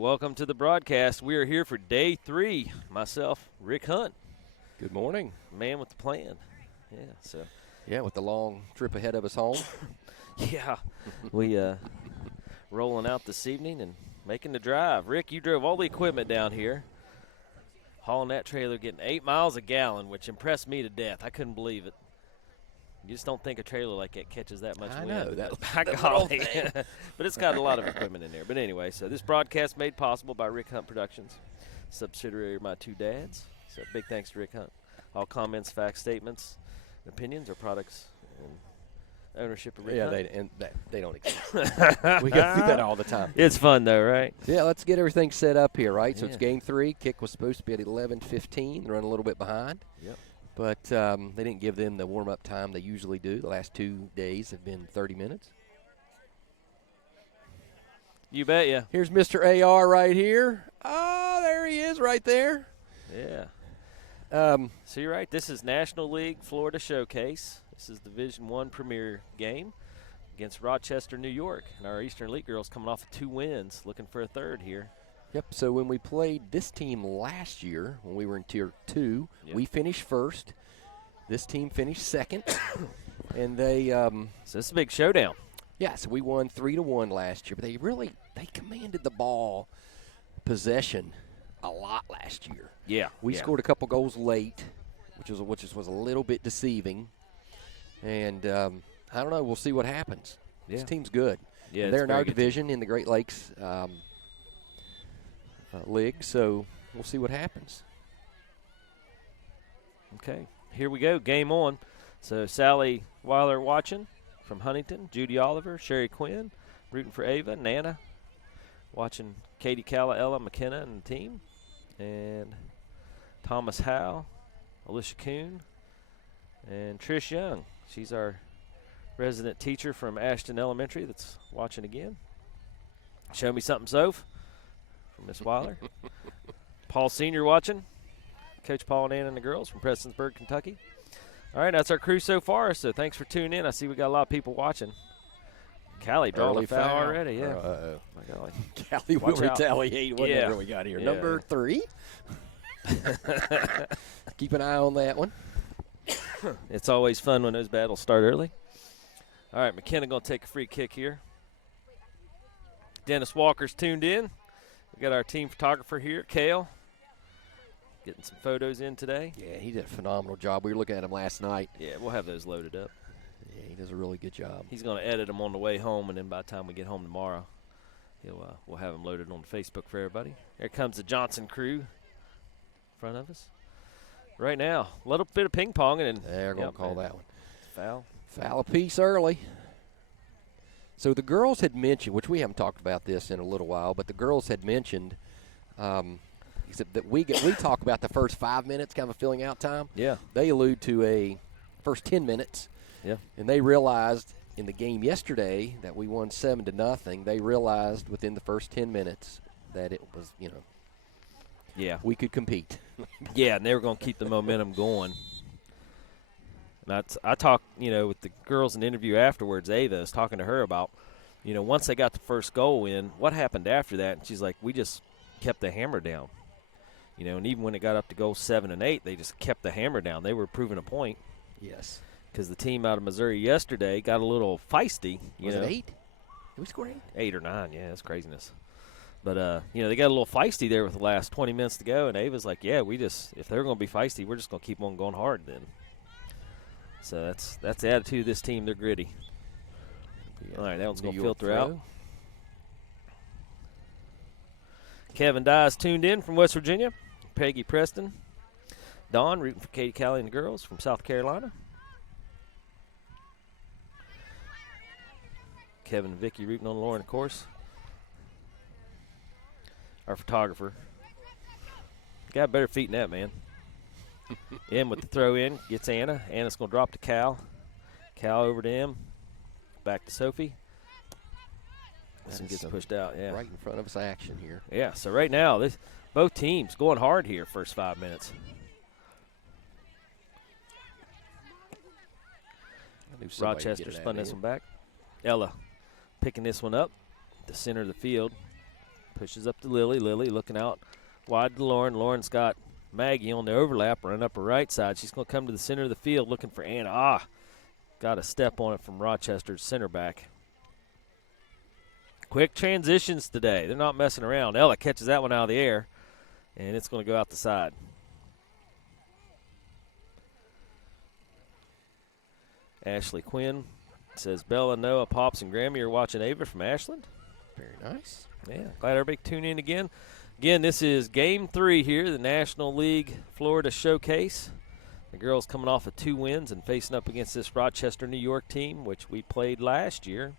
Welcome to the broadcast. We are here for day 3. Myself, Rick Hunt. Good morning. Man with the plan. Yeah, with the long trip ahead of us home. Yeah, we rolling out this evening and making the drive. Rick, you drove all the equipment down here, hauling that trailer, getting 8 miles a gallon, which impressed me to death. I couldn't believe it. You just don't think a trailer like that catches that much wind. I know. That golly. But it's got a lot of equipment in there. But anyway, so this broadcast made possible by Rick Hunt Productions, subsidiary of my two dads. So big thanks to Rick Hunt. All comments, facts, statements, opinions, or products and ownership of Rick Hunt. They don't exist. We go through that all the time. It's fun, though, right? Yeah, let's get everything set up here, right? So Yeah. it's game 3. Kick was supposed to be at 11:15. They're running a little bit behind. Yep. But they didn't give them the warm-up time they usually do. The last 2 days have been 30 minutes. You bet, yeah. Here's Mr. AR right here. Oh, there he is right there. Yeah. So you're right. This is National League Florida Showcase. This is Division I Premier game against Rochester, New York. And our Eastern Elite girls coming off of 2 wins, looking for a third here. Yep, so when we played this team last year, when we were in Tier 2, we finished first. This team finished second. And they so this is a big showdown. yeah, so we won 3-1 last year. But they commanded the ball possession a lot last year. Yeah. We scored a couple goals late, which was a little bit deceiving. And I don't know. We'll see what happens. Yeah. This team's good. Yeah, and they're in our division in the Great Lakes League, so we'll see what happens. Okay, here we go. Game on. So Sally Weiler watching from Huntington, Judy Oliver, Sherry Quinn, rooting for Ava, Nana, watching Katie Calla, Ella McKenna and the team, and Thomas Howe, Alicia Kuhn, and Trish Young. She's our resident teacher from Ashton Elementary that's watching again. Show me something, Soph, from Miss Weiler. Paul Sr. watching. Coach Paul and Ann and the girls from Prestonsburg, Kentucky. All right, that's our crew so far, so thanks for tuning in. I see we got a lot of people watching. Callie drawing a foul already, yeah. Uh-oh. My golly. Callie will retaliate, whatever we got here. Yeah. Number 3. Keep an eye on that one. It's always fun when those battles start early. All right, McKenna going to take a free kick here. Dennis Walker's tuned in. We got our team photographer here, Kale, getting some photos in today. Yeah, he did a phenomenal job. We were looking at him last night. Yeah, we'll have those loaded up. Yeah, he does a really good job. He's going to edit them on the way home, and then by the time we get home tomorrow, we'll have them loaded on Facebook for everybody. There comes the Johnson crew in front of us. Right now, a little bit of ping-ponging. And they're going to call that one. Foul. Foul apiece early. So the girls had mentioned, which we haven't talked about this in a little while, but the girls had mentioned except that we talk about the first 5 minutes, kind of a filling out time. Yeah. They allude to a first 10 minutes. Yeah. And they realized in the game yesterday that we won 7-0. They realized within the first 10 minutes that it was, we could compete. Yeah, and they were going to keep the momentum going. And I talked, with the girls in the interview afterwards. Ava was talking to her about, once they got the first goal in, what happened after that? And she's like, we just kept the hammer down. And even when it got up to goals 7 and 8, they just kept the hammer down. They were proving a point. Yes. Because the team out of Missouri yesterday got a little feisty. Was it 8? Did we score 8? 8 or 9, yeah, that's craziness. But, they got a little feisty there with the last 20 minutes to go, and Ava's like, yeah, if they're going to be feisty, we're just going to keep on going hard then. So that's the attitude of this team. They're gritty. Yeah. All right, that one's going to filter out. Kevin Dye's tuned in from West Virginia. Peggy Preston. Dawn rooting for Katie Callie and the girls from South Carolina. Kevin and Vicky rooting on Lauren, of course. Our photographer. Got better feet than that, man. In with the throw in, gets Anna. Anna's going to drop to Cal. Cal over to him. Back to Sophie. This one gets pushed out, yeah. Right in front of us action here. Yeah, so right now, both teams going hard here first 5 minutes. Rochester spun this one back. Ella picking this one up, the center of the field. Pushes up to Lily. Lily looking out wide to Lauren. Lauren's got Maggie on the overlap, running up her right side. She's going to come to the center of the field looking for Anna. Got a step on it from Rochester's center back. Quick transitions today. They're not messing around. Ella catches that one out of the air, and it's going to go out the side. Ashley Quinn says, Bella, Noah, Pops, and Grammy are watching Ava from Ashland. Very nice. Yeah, glad everybody tuned in again. Again, this is Game 3 here, the National League Florida Showcase. The girls coming off of 2 wins and facing up against this Rochester, New York team, which we played last year.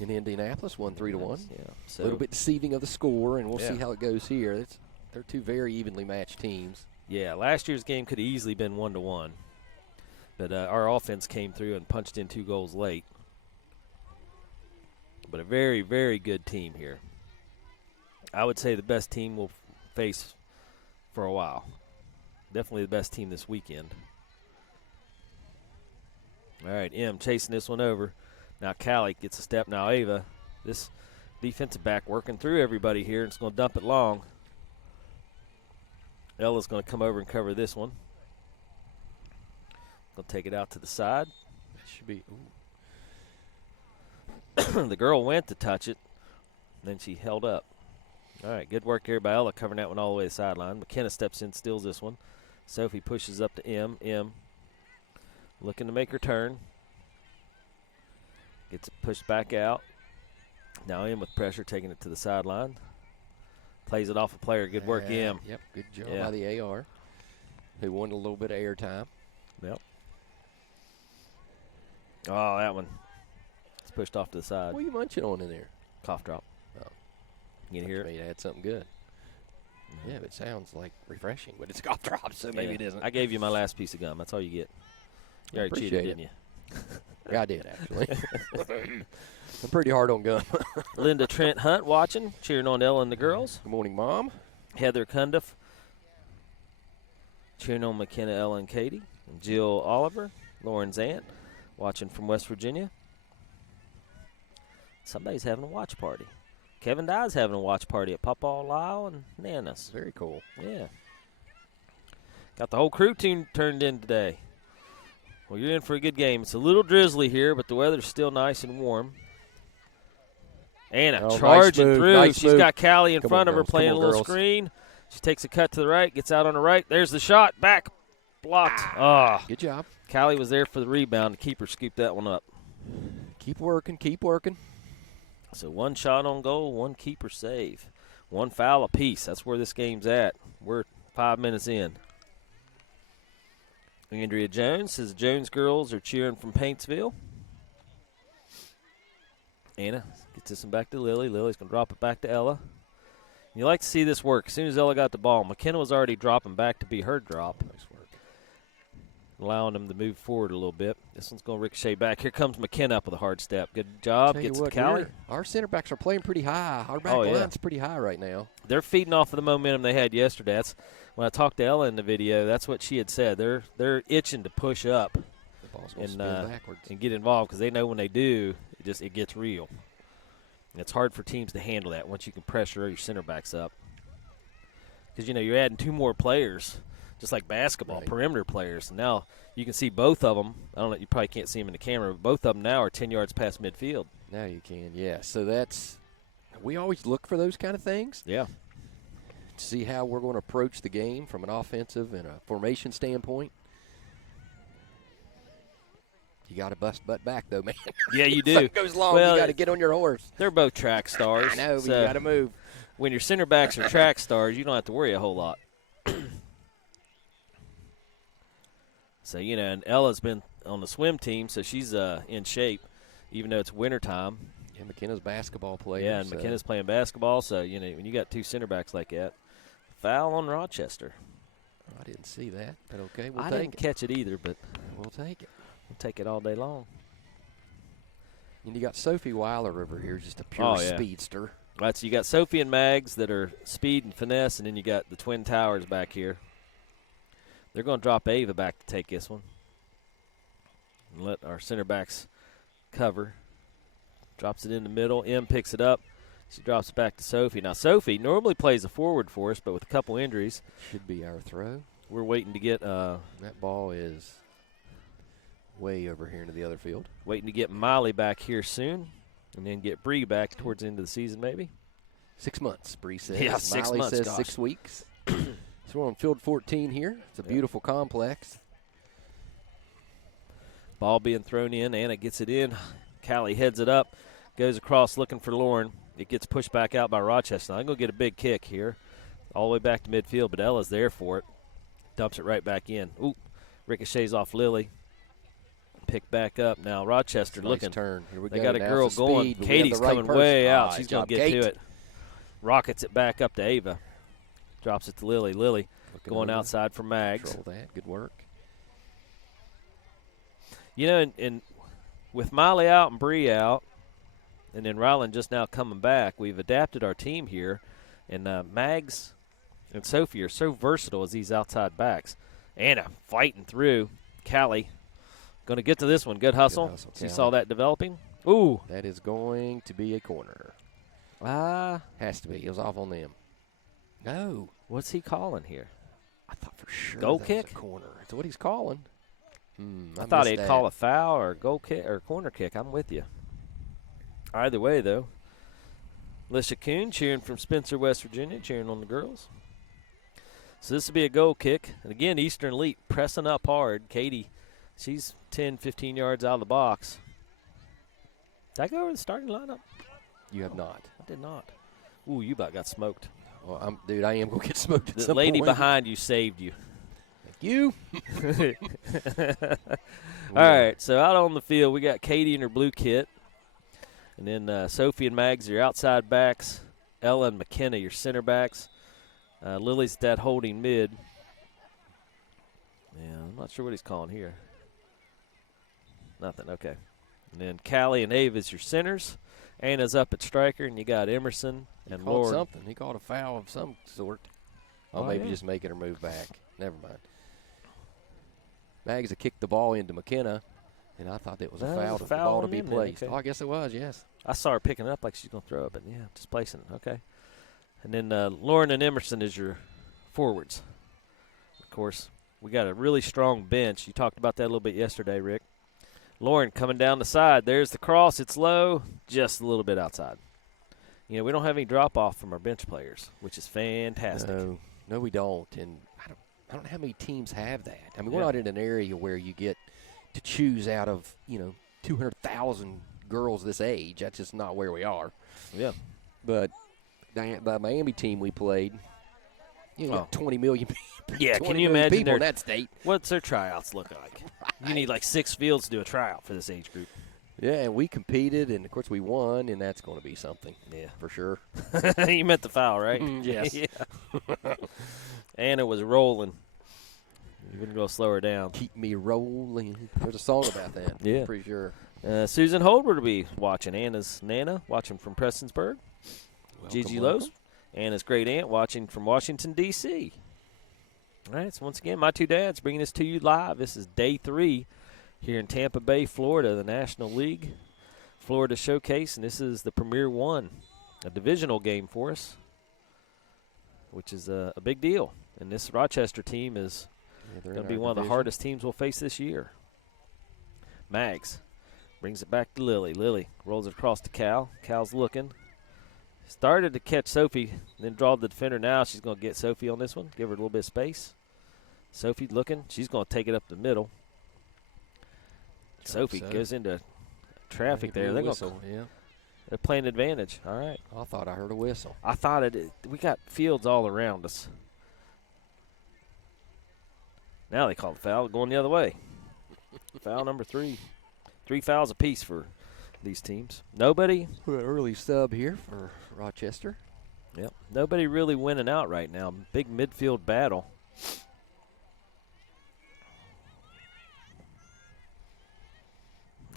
In Indianapolis, won 3-1. Yeah, a little bit deceiving of the score, and we'll yeah. see how it goes here. They're 2 very evenly matched teams. Yeah, last year's game could have easily been 1-1. But our offense came through and punched in 2 goals late. But a very, very good team here. I would say the best team we'll face for a while. Definitely the best team this weekend. All right, M chasing this one over. Now Callie gets a step. Now Ava. This defensive back working through everybody here. And it's going to dump it long. Ella's going to come over and cover this one. Going to take it out to the side. That should be. The girl went to touch it. Then she held up. All right, good work here by Ella covering that one all the way to the sideline. McKenna steps in, steals this one. Sophie pushes up to M. M looking to make her turn. Gets it pushed back out. Now M with pressure, taking it to the sideline. Plays it off a player. Good work, M. Yep, good job by the AR, who wanted a little bit of air time. Yep. Oh, that one. It's pushed off to the side. What are you munching on in there? Cough drop. Oh. You can hear it? Maybe it had something good. Yeah, but it sounds like refreshing, but it's a cough drop, so maybe it isn't. I gave you my last piece of gum. That's all you get. You already cheated, didn't you? Yeah, I did, actually. I'm pretty hard on gum. Linda Trent Hunt watching, cheering on Ella and the girls. Good morning, Mom. Heather Cundiff cheering on McKenna, Ella, and Katie. And Jill Oliver, Lauren's aunt, watching from West Virginia. Somebody's having a watch party. Kevin Dye's having a watch party at Papa, Lyle, and Nana's. Very cool. Yeah. Got the whole crew team turned in today. Well, you're in for a good game. It's a little drizzly here, but the weather's still nice and warm. Anna charging nice through. Nice She's got Callie in front of her girls. playing a little screen. She takes a cut to the right, gets out on the right. There's the shot. Back. Blocked. Good job. Callie was there for the rebound. The keeper scooped that one up. Keep working, keep working. So 1 shot on goal, 1 keeper save. 1 foul apiece. That's where this game's at. We're 5 minutes in. Andrea Jones says Jones girls are cheering from Paintsville. Anna gets this one back to Lily. Lily's going to drop it back to Ella. You like to see this work. As soon as Ella got the ball, McKenna was already dropping back to be her drop. Nice work. Allowing them to move forward a little bit. This one's going to ricochet back. Here comes McKenna up with a hard step. Good job. Gets to Callie. Our center backs are playing pretty high. Our back line's pretty high right now. They're feeding off of the momentum they had yesterday. That's when I talked to Ella in the video, that's what she had said. They're itching to push up The ball's going to spin backwards. and get involved because they know when they do, it gets real. And it's hard for teams to handle that once you can pressure your center backs up. Because, you're adding 2 more players, just like basketball, perimeter players. And now you can see both of them. I don't know, you probably can't see them in the camera, but both of them now are 10 yards past midfield. Now you can, yeah. So we always look for those kind of things. Yeah. To see how we're going to approach the game from an offensive and a formation standpoint. You got to bust butt back, though, man. Yeah, you do. If it goes long, you got to get on your horse. They're both track stars. I know, but you got to move. When your center backs are track stars, you don't have to worry a whole lot. So, and Ella's been on the swim team, so she's in shape, even though it's wintertime. Yeah, McKenna's basketball player. Yeah, and McKenna's playing basketball, so, when you got 2 center backs like that. Foul on Rochester. I didn't see that, but okay, we'll I take didn't it. catch it either, but We'll take it. we'll take it all day long. And you got Sophie Weiler over here, just a pure speedster. Right, so you got Sophie and Mags that are speed and finesse, and then you got the Twin Towers back here. They're going to drop Ava back to take this one. And let our center backs cover. Drops it in the middle. M picks it up. She drops it back to Sophie. Now, Sophie normally plays a forward for us, but with a couple injuries. Should be our throw. We're waiting to get that ball is way over here into the other field. Waiting to get Miley back here soon, and then get Bree back towards the end of the season, maybe. 6 months, Bree says. Yeah, 6 Miley months, says gosh. 6 weeks. So we're on field 14 here. It's a beautiful complex. Ball being thrown in. Anna gets it in. Callie heads it up, goes across looking for Lauren. It gets pushed back out by Rochester. Now, I'm going to get a big kick here, all the way back to midfield, but Ella's there for it. Dumps it right back in. Ooh, ricochets off Lily. Picked back up. Now Rochester Nice looking. turn. Here we They go. got a Now girl for going. speed, but we have Katie's the right coming person. way out. Nice She's going job, to get Kate. to it. Rockets it back up to Ava. Drops it to Lily. Lily Looking going over. outside for Mags. Control that. Good work. You know, and with Miley out and Bree out, and then Ryland just now coming back, we've adapted our team here. And Mags and Sophie are so versatile as these outside backs. Anna fighting through. Callie going to get to this one. Good hustle. hustle, She Callie. saw that developing. Ooh. That is going to be a corner. Has to be. It was off on them. No. What's he calling here? I thought for sure Goal that kick? was a corner. That's what he's calling. I thought missed he'd that. call a foul or a goal kick or corner kick. I'm with you. Either way, though. Lisha Kuhn cheering from Spencer, West Virginia, cheering on the girls. So this will be a goal kick. And again, Eastern Elite pressing up hard. Katie, she's 10, 15 yards out of the box. Did I go over the starting lineup? You have not. I did not. Ooh, you about got smoked. Well, dude, I am going to get smoked at The some lady point. behind you saved you. Thank you. All right, so out on the field, we got Katie in her blue kit. And then Sophie and Mags are your outside backs. Ella and McKenna, your center backs. Lily's that holding mid. Yeah, I'm not sure what he's calling here. Nothing, okay. And then Callie and Ava's your centers. Anna's up at striker, and you got Emerson He and called Lord. something. He called a foul of some sort. Oh, Oh, maybe yeah. just making her move back. Never mind. Mags had kicked the ball into McKenna, and I thought it was a That foul, was a to the foul ball to on be them then, placed. okay. Oh, I guess it was, yes. I saw her picking it up like she's going to throw it, but, yeah, just placing it. Okay. And then Lauren and Emerson is your forwards. Of course, we got a really strong bench. You talked about that a little bit yesterday, Rick. Lauren coming down the side. There's the cross. It's low, just a little bit outside. You know, we don't have any drop-off from our bench players, which is fantastic. No, we don't. And I don't know how many teams have that. I mean, we're Yeah. not in an area where you get to choose out of, 200,000 girls this age. That's just not where we are. Yeah. But the Miami team we played, Oh. 20 million people. Yeah, 20 can you million imagine people in that state? What's their tryouts look like? You need like 6 fields to do a tryout for this age group. Yeah, and we competed, and, of course, we won, and that's going to be something. Yeah. For sure. You meant the foul, right? Yes. Yeah. Anna was rolling. You wouldn't go slow her down. Keep me rolling. There's a song about that. Yeah. I'm pretty sure. Susan Holdward will be watching. Anna's Nana watching from Prestonsburg. Gigi Lowe's. Anna's great aunt watching from Washington, D.C. All right, so once again, my two dads bringing this to you live. This is day 3 here in Tampa Bay, Florida, the National League Florida Showcase, and this is the Premier One, a divisional game for us, which is a big deal. And this Rochester team is going to be one of the hardest teams we'll face this year. Mags brings it back to Lily. Lily rolls it across to Cal. Cal's looking. Started to catch Sophie, then draw the defender. Now she's going to get Sophie on this one, give her a little bit of space. Sophie looking. She's going to take it up the middle. Sophie goes into traffic there. They're they're playing advantage. All right. I thought I heard a whistle. I thought we got fields all around us. Now they call the foul going the other way. Foul number 3. 3 fouls apiece for these teams. Nobody. Early sub here for Rochester. Yep. Nobody really winning out right now. Big midfield battle.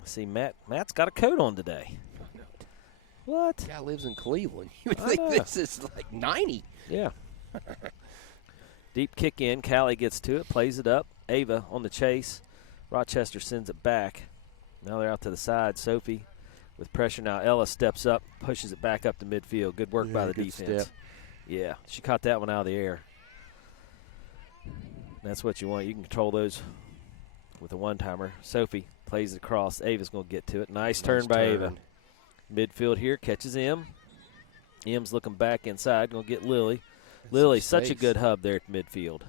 See, Matt's got a coat on today. What? Guy lives in Cleveland. You would I think know. this is like 90. Yeah. Deep kick in. Callie gets to it, plays it up. Ava on the chase. Rochester sends it back. Now they're out to the side. Sophie with pressure now. Ella steps up, pushes it back up to midfield. Good work by the good defense. step. Yeah, she caught that one out of the air. That's what you want. You can control those with a one-timer. Sophie plays it across. Ava's going to get to it. Nice turn by Ava. Midfield here, catches M. M's looking back inside, going to get Lily. Lily, such a good hub there at midfield.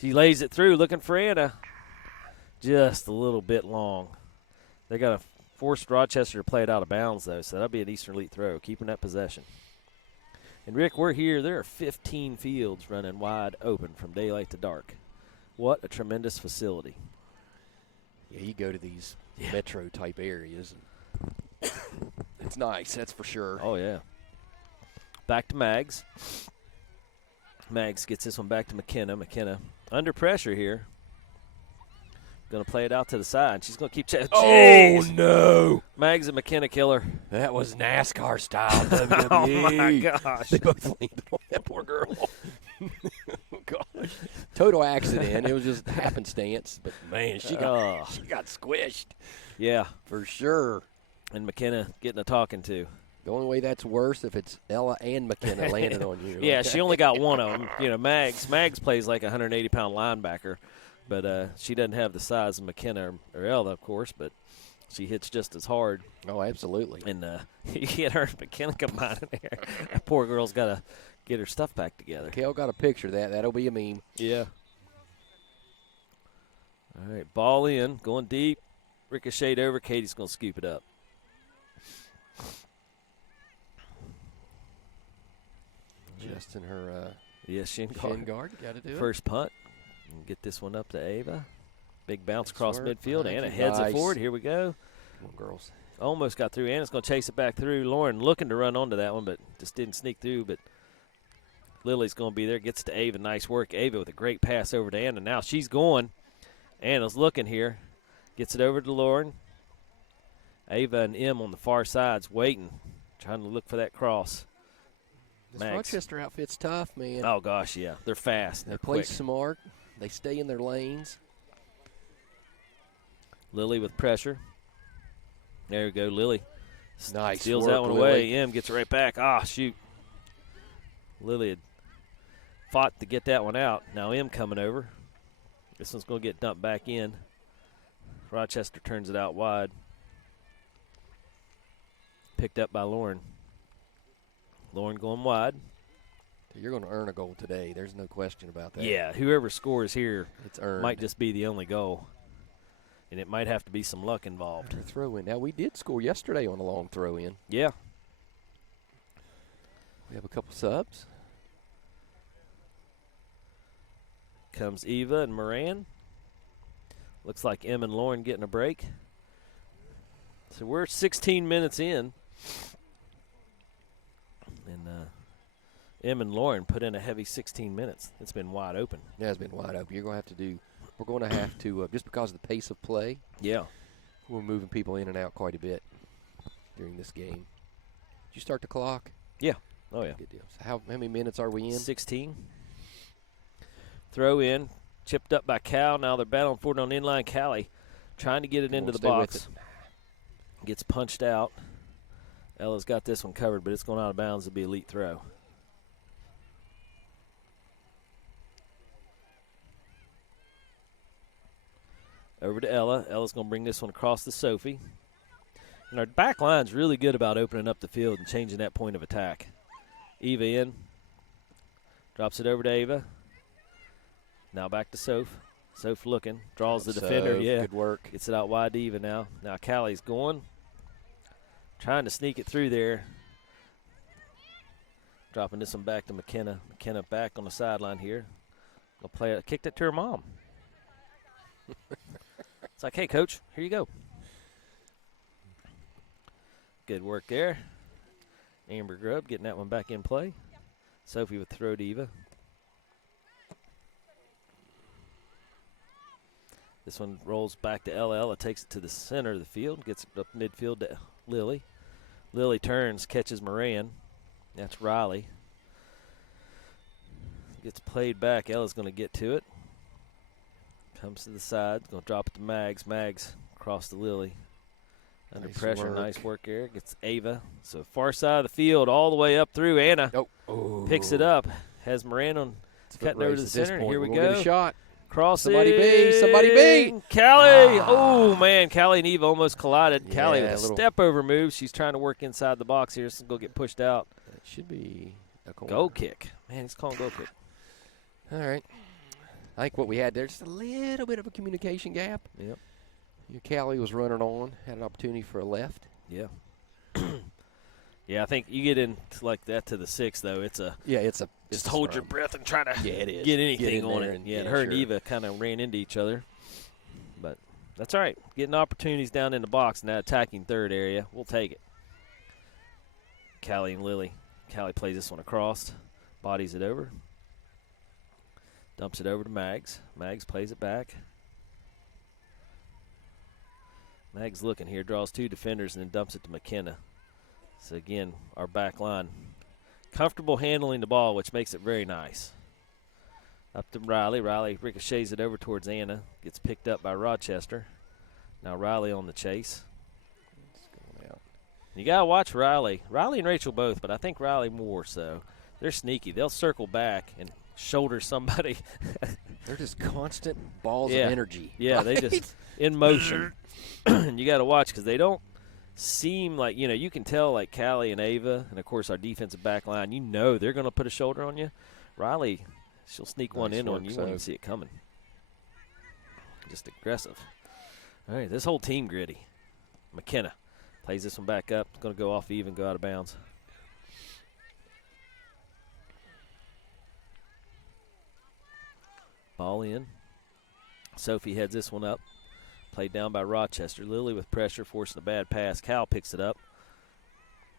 She lays it through, looking for Anna. Just a little bit long. They're going to force Rochester to play it out of bounds, though, so that'll be an Eastern Elite throw, keeping that possession. And, Rick, we're here. There are 15 fields running wide open from daylight to dark. What a tremendous facility. Yeah, you go to these metro-type areas. It's nice, that's for sure. Oh, yeah. Back to Mags. Mags gets this one back to McKenna. McKenna under pressure here. Going to play it out to the side. She's going to keep chasing. Oh, no. Mags and McKenna killer. That was NASCAR style WWE. Oh, my gosh. They both leaned on that poor girl. Gosh. Total accident. It was just happenstance. But, man, she got squished. Yeah. For sure. And McKenna getting a talking to. The only way that's worse if it's Ella and McKenna landing on you. Yeah, she only got one of them. You know, Mags plays like a 180-pound linebacker, but she doesn't have the size of McKenna or Ella, of course, but she hits just as hard. Oh, absolutely. And you get her and McKenna combined in there. That poor girl's got to get her stuff back together. Kel got a picture of that. That'll be a meme. Yeah. All right, ball in, going deep. Ricocheted over. Katie's going to scoop it up. Just in her shin guard. Got to do it. First punt. And get this one up to Ava. Big bounce across Smart. midfield. Anna heads it forward. Here we go. Come on, girls. Almost got through. Anna's going to chase it back through. Lauren looking to run onto that one, but just didn't sneak through. But Lily's going to be there. Gets to Ava. Nice work. Ava with a great pass over to Anna. Now she's going. Anna's looking here. Gets it over to Lauren. Ava and M on the far sides waiting, trying to look for that cross. This Rochester outfit's tough, man. Oh, gosh, yeah. They're fast. They play smart. They stay in their lanes. Lily with pressure. There we go, Lily. Nice. Steals work, that one Lily. away. M gets it right back. Ah, shoot. Lily had fought to get that one out. Now M coming over. This one's going to get dumped back in. Rochester turns it out wide. Picked up by Lauren. Lauren going wide. You're going to earn a goal today. There's no question about that. Yeah, whoever scores here it's earned. Might just be the only goal. And it might have to be some luck involved. Throw in. Now, we did score yesterday on a long throw in. Yeah. We have a couple subs. Comes Eva and Moran. Looks like Em and Lauren getting a break. So we're 16 minutes in. And Em and Lauren put in a heavy 16 minutes. It's been wide open. Yeah, it's been wide open. We're going to have to, just because of the pace of play. Yeah. We're moving people in and out quite a bit during this game. Did you start the clock? Yeah. Oh, yeah. Good deal. So how many minutes are we in? 16. Throw in. Chipped up by Cal. Now they're battling for it on inline. Callie trying to get it into the box. Gets punched out. Ella's got this one covered, but it's going out of bounds. It'll be elite throw. Over to Ella. Ella's going to bring this one across to Sophie. And our back line's really good about opening up the field and changing that point of attack. Eva in. Drops it over to Ava. Now back to Soph. Soph looking. Draws the defender. Yeah. Good work. Gets it out wide to Eva now. Now Callie's going. Trying to sneak it through there. Dropping this one back to McKenna. McKenna back on the sideline here. They'll play it. Kicked it to her mom. It's like, hey, coach, here you go. Good work there. Amber Grubb getting that one back in play. Sophie with throw to Eva. This one rolls back to Ella. Ella takes it to the center of the field. Gets it up midfield to Lily. Lily turns, catches Moran. That's Riley. Gets played back. Ella's going to get to it. Comes to the side. Going to drop it to Mags. Mags across to Lily. Under Nice pressure, work. nice work, Eric. Gets Ava. So far side of the field, all the way up through. Anna picks it up. Has Moran on cutting over to the center. Here we go. Get a shot. Cross Somebody beat. Callie. Oh, man. Callie and Eva almost collided. Yeah, Callie with a little step-over move. She's trying to work inside the box here. So go get pushed out. It should be a corner. Goal kick. Man, he's calling goal kick. All right. I think what we had there, just a little bit of a communication gap. Yep. Callie was running on, had an opportunity for a left. Yeah. Yeah, I think you get in like that to the 6th, though. It's just hold your breath and try to it is. get anything on there it. and- Yeah, and yeah, her and sure. Eva kind of ran into each other. But that's all right. Getting opportunities down in the box in that attacking third area. We'll take it. Callie and Lily. Callie plays this one across. Bodies it over. Dumps it over to Mags. Mags plays it back. Mags looking here. Draws 2 defenders and then dumps it to McKenna. So, again, our back line comfortable handling the ball, which makes it very nice. Up to Riley. Riley ricochets it over towards Anna. Gets picked up by Rochester. Now Riley on the chase. You got to watch Riley. Riley and Rachel both, but I think Riley more so. They're sneaky. They'll circle back and shoulder somebody. They're just constant balls Yeah. of energy. Yeah, they just in motion. And you got to watch because they don't seem like, you can tell like Callie and Ava, and of course our defensive back line, they're going to put a shoulder on you. Riley, she'll sneak one Nice in on work, you. You won't even see it coming. Just aggressive. All right, this whole team gritty. McKenna plays this one back up. It's going to go off even, go out of bounds. Ball in. Sophie heads this one up. Played down by Rochester. Lily with pressure, forcing a bad pass. Cal picks it up.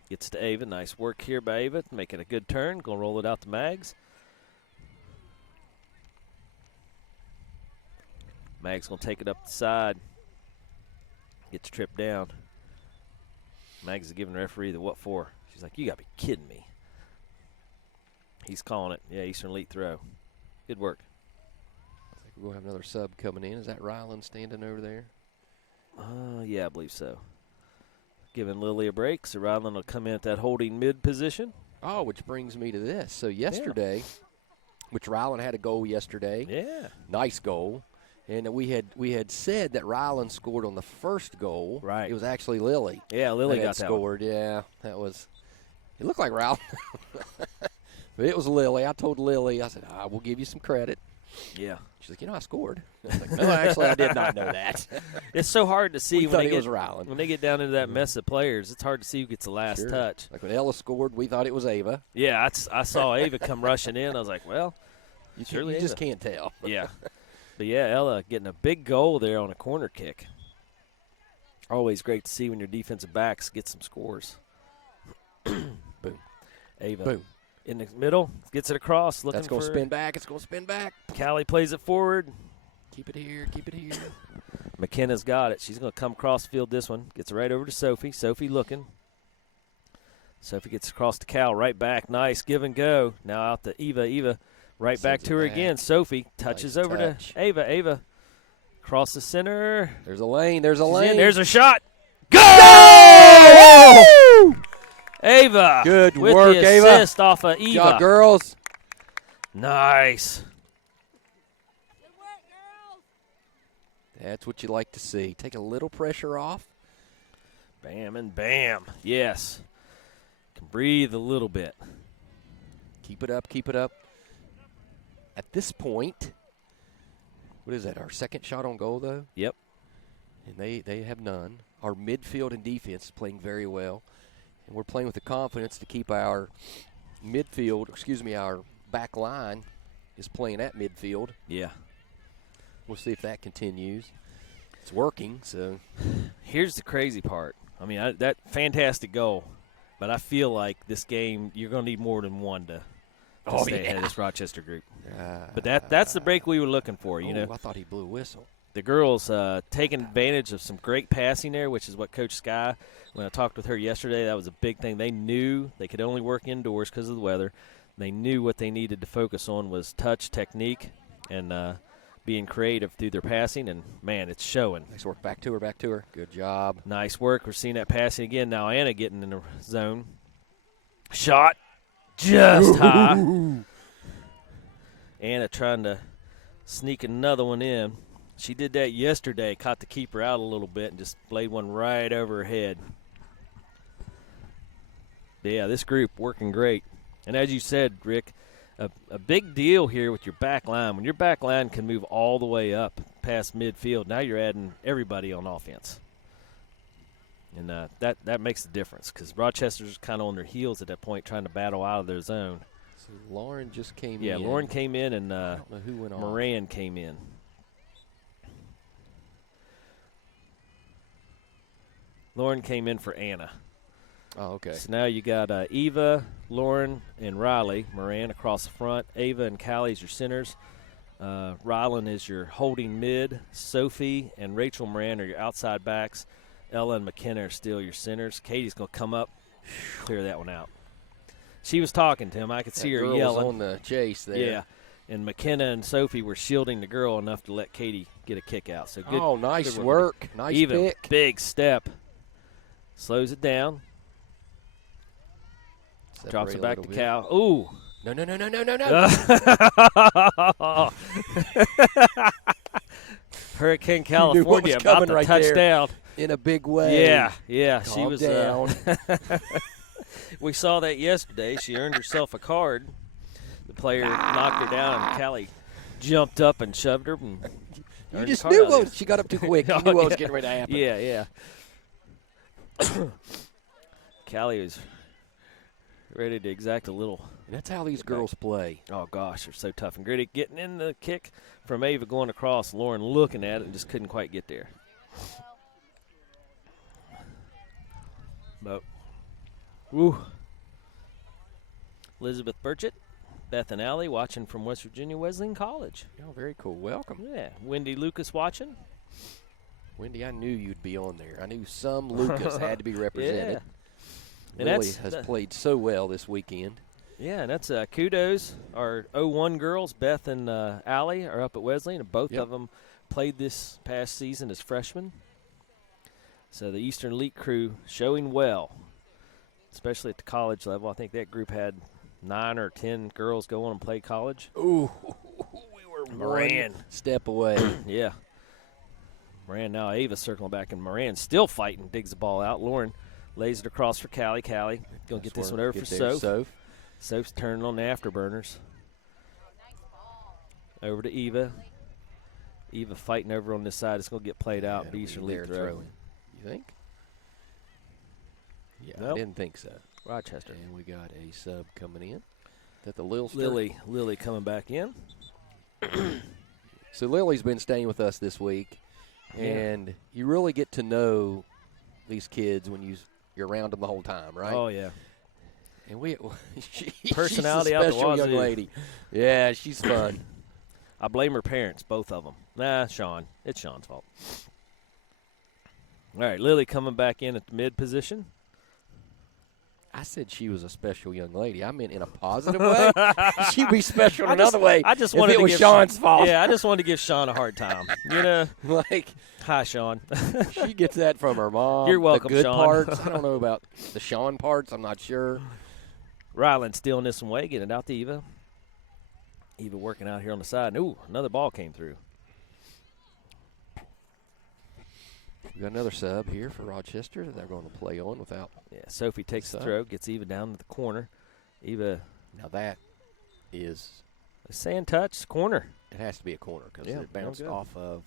Gets to Ava. Nice work here by Ava. Making a good turn. Going to roll it out to Mags. Mags going to take it up the side. Gets tripped down. Mags is giving the referee the what for. She's like, you got to be kidding me. He's calling it. Yeah, Eastern Elite throw. Good work. I think we'll have another sub coming in. Is that Ryland standing over there? Yeah, I believe so. Giving Lily a break, so Ryland will come in at that holding mid position. Oh, which brings me to this. So yesterday, which Ryland had a goal yesterday. Yeah. Nice goal. And we had said that Ryland scored on the first goal. Right. It was actually Lily. Yeah, Lily that got that scored. Yeah, that was. It looked like Ryland, but it was Lily. I told Lily, I said, we'll give you some credit. Yeah. She's like, I scored. I was like, no, actually, I did not know that. It's so hard to see We when thought they it get was Ryland. when they get down into that mess of players. It's hard to see who gets the last Sure. touch. Like when Ella scored, we thought it was Ava. Yeah, I saw Ava come rushing in. I was like, well, You surely just Ava. can't tell. Yeah. But, yeah, Ella getting a big goal there on a corner kick. Always great to see when your defensive backs get some scores. Boom. Ava Boom. in the middle, gets it across. Looking That's going to for spin back. It's going to spin back. Callie plays it forward. Keep it here. Keep it here. McKenna's got it. She's going to come cross field this one. Gets it right over to Sophie. Sophie looking. Sophie gets across to Cal. Right back. Nice. Give and go. Now out to Eva. Eva right back Sends to it her back. again. Sophie touches Nice over touch. to Ava. Ava across the center. There's a lane. There's a She's lane. in. There's a shot. Go! Ava. Good with work, the Ava. assist off of Eva. Job, girls. Nice. That's what you like to see. Take a little pressure off. Bam and bam. Yes. Can breathe a little bit. Keep it up. Keep it up. At this point, what is that, our second shot on goal, though? Yep. And they have none. Our midfield and defense is playing very well. And we're playing with the confidence to keep our our back line is playing at midfield. Yeah. We'll see if that continues. It's working, so. Here's the crazy part. I mean, that fantastic goal, but I feel like this game you're going to need more than one to stay ahead of this Rochester group. But that's the break we were looking for, you know. I thought he blew a whistle. The girls taking advantage of some great passing there, which is what Coach Sky, when I talked with her yesterday, that was a big thing. They knew they could only work indoors because of the weather. They knew what they needed to focus on was touch, technique, and being creative through their passing, and, man, it's showing. Nice work. Back to her. Good job. Nice work. We're seeing that passing again. Now Anna getting in the zone. Shot just high. Anna trying to sneak another one in. She did that yesterday, caught the keeper out a little bit and just played one right over her head. Yeah, this group working great. And as you said, Rick, a big deal here with your back line. When your back line can move all the way up past midfield, now you're adding everybody on offense. And that makes a difference because Rochester's kind of on their heels at that point trying to battle out of their zone. So Lauren just came in. Yeah, Lauren came in and I don't know who went off. Moran came in. Lauren came in for Anna. Oh, okay. So now you got Eva, Lauren, and Riley. Moran across the front. Ava and Callie is your centers. Rylan is your holding mid. Sophie and Rachel Moran are your outside backs. Ella and McKenna are still your centers. Katie's going to come up, clear that one out. She was talking to him. I could see her yelling. On the chase there. Yeah. And McKenna and Sophie were shielding the girl enough to let Katie get a kick out. So good. Oh, nice work. Nice Eva, pick. big step. Slows it down. Separate Drops it a back little to bit. Cal. Ooh. No. Hurricane You knew what was California about coming to right touch there. down. In a big way. Yeah. She Calm was down. we saw that yesterday. She earned herself a card. The player knocked her down, and Callie jumped up and shoved her. And You earned just the card knew out of what she got up too quick. You Oh, knew what was yeah. getting ready to happen. Yeah. Callie was ready to exact a little. And that's how these girls play. Oh, gosh, they're so tough and gritty. Getting in the kick from Ava going across, Lauren looking at it and just couldn't quite get there. But, woo. Elizabeth Burchett, Beth and Allie watching from West Virginia Wesleyan College. Oh, very cool. Welcome. Yeah, Wendy Lucas watching. Wendy, I knew you'd be on there. I knew some Lucas had to be represented. Yeah. And Lily that's has played so well this weekend. Yeah, and that's kudos. Our 01 girls, Beth and Allie, are up at Wesleyan, and both of them played this past season as freshmen. So the Eastern Elite crew showing well, especially at the college level. I think that group had 9 or 10 girls go on and play college. Ooh, we were Moran. one step away. Yeah. Moran now Ava circling back, and Moran still fighting, digs the ball out. Lauren lays it across for Callie. Callie going to get this one over for Soph. Soph's turning on the afterburners. Over to Eva. Eva fighting over on this side. It's going to get played out and be Eastern Elite throw. You think? Yeah, Nope. I didn't think so. Rochester. And we got a sub coming in. Is that the Lil Lily coming back in. So Lily's been staying with us this week, and you really get to know these kids when you're around them the whole time, right? Oh, yeah. And Personality she's a out the special young wazoo. lady. Yeah, she's fun. I blame her parents, both of them. Nah, Sean. It's Sean's fault. All right, Lily coming back in at the mid position. I said she was a special young lady. I meant in a positive way. She'd be special in another way. I just if wanted it to was give Sean's fault. Yeah, I just wanted to give Sean a hard time. You know, Like, hi, Sean. she gets that from her mom. You're welcome, the good Sean. parts. I don't know about the Sean parts. I'm not sure. Ryland stealing this one away, getting it out to Eva. Eva working out here on the side. Ooh, another ball came through. We got another sub here for Rochester that they're going to play on without. Yeah, Sophie takes the throw, gets Eva down to the corner. Eva, Now that is, sand touch, corner. it has to be a corner because Yeah, it bounced no good. off of.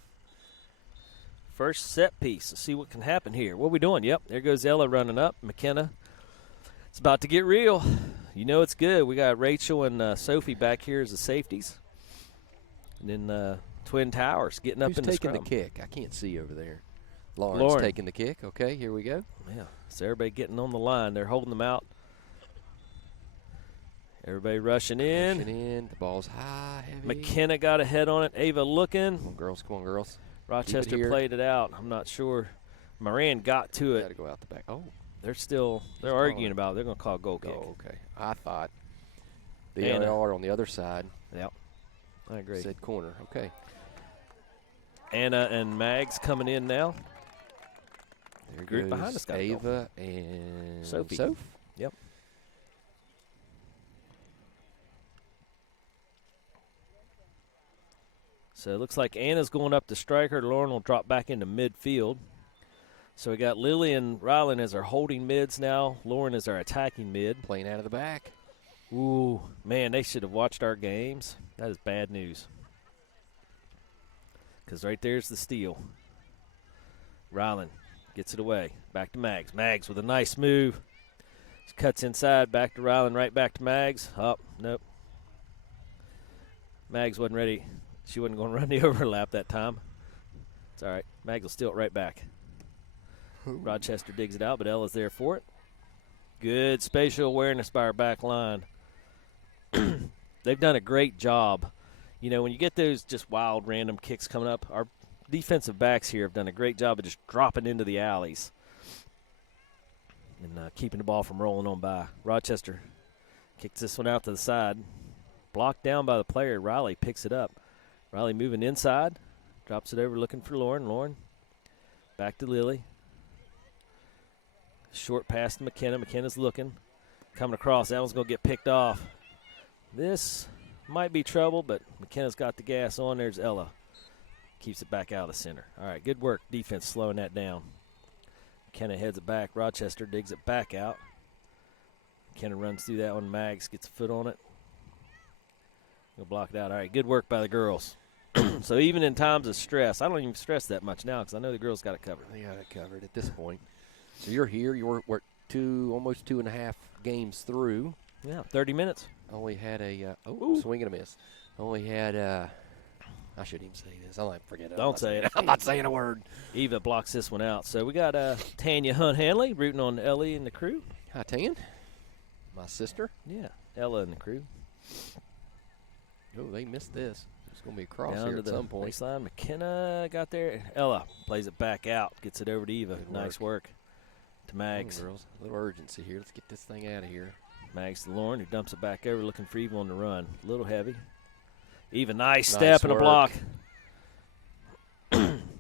First set piece. Let's see what can happen here. What are we doing? Yep, there goes Ella running up. McKenna. It's about to get real. You know it's good. We got Rachel and Sophie back here as the safeties. And then Twin Towers getting up Who's in the taking scrum. the kick? I can't see over there. Lauren's Lauren. taking the kick. Okay, here we go. Yeah, so everybody getting on the line. They're holding them out. Everybody rushing in. Pushing in. The ball's high, heavy. McKenna got a head on it. Ava looking. Come on, girls. Come on, girls. Rochester here. played it out. I'm not sure. Moran got to Got to it. go out the back. Oh, They're calling. arguing about it. They're going to call a goal kick. oh, okay. I thought the Anna. AR on the other side Yep, I agree. said corner. Okay. Anna and Mags coming in now. There Group goes behind us got Ava and Sophie. Soph. Yep. So it looks like Anna's going up to striker. Lauren will drop back into midfield. So we got Lily and Rylan as our holding mids now. Lauren is our attacking mid. Playing out of the back. Ooh, man, they should have watched our games. That is bad news. Because right there's the steal. Rylan gets it away. Back to Mags. Mags with a nice move. She cuts inside. Back to Rylan. Right back to Mags. Oh, nope. Mags wasn't ready. She wasn't going to run the overlap that time. It's all right. Mags will steal it right back. Rochester digs it out, but Ella's there for it. Good spatial awareness by our back line. They've done a great job. You know, when you get those just wild random kicks coming up, our defensive backs here have done a great job of just dropping into the alleys and keeping the ball from rolling on by. Rochester kicks this one out to the side. Blocked down by the player. Riley picks it up. Riley moving inside. Drops it over looking for Lauren. Lauren back to Lily. Short pass to McKenna. McKenna's looking. Coming across. That one's going to get picked off. This might be trouble, but McKenna's got the gas on. There's Ella. Keeps it back out of the center. All right, good work. Defense slowing that down. McKenna heads it back. Rochester digs it back out. McKenna runs through that one. Mags gets a foot on it. He'll block it out. All right, good work by the girls. So even in times of stress, I don't even stress that much now because I know the girls got it covered. They got it covered at this point. So you're here. You're almost 2.5 games through. Yeah, 30 minutes. Only had a swing and a miss. Only had I shouldn't even say this. I'll forget it. Don't say it. I'm not saying a word. Eva blocks this one out. So we got Tanya Hunt-Hanley rooting on Ellie and the crew. Hi, Tan. My sister. Yeah, Ella and the crew. Oh, they missed this. It's going to be a cross Down here to at the some point. baseline. McKenna got there. Ella plays it back out. Gets it over to Eva. Good Nice work. To Mags. Oh, girls. A little urgency here. Let's get this thing out of here. Mags to Lauren, who dumps it back over, looking for Eva on the run. A little heavy. Eva, nice step and a block.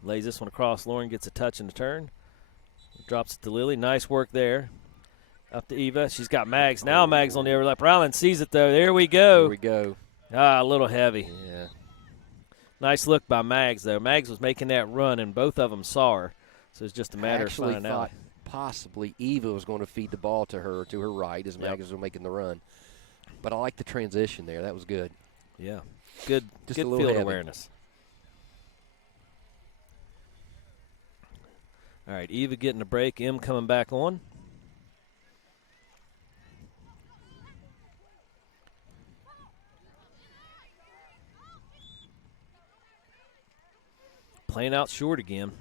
Lays this one across. Lauren gets a touch and a turn. Drops it to Lily. Nice work there. Up to Eva. She's got Mags. Now Mags on the overlap. Ryland sees it, though. There we go. There we go. A little heavy. Yeah. Nice look by Mags, though. Mags was making that run, and both of them saw her. So it's just a matter of finding out. Thought possibly Eva was going to feed the ball to her right as Mags was making the run. But I like the transition there. That was good. Yeah. Good, just good a little field heavy. awareness. All right, Eva getting a break. M coming back on. Playing out short again.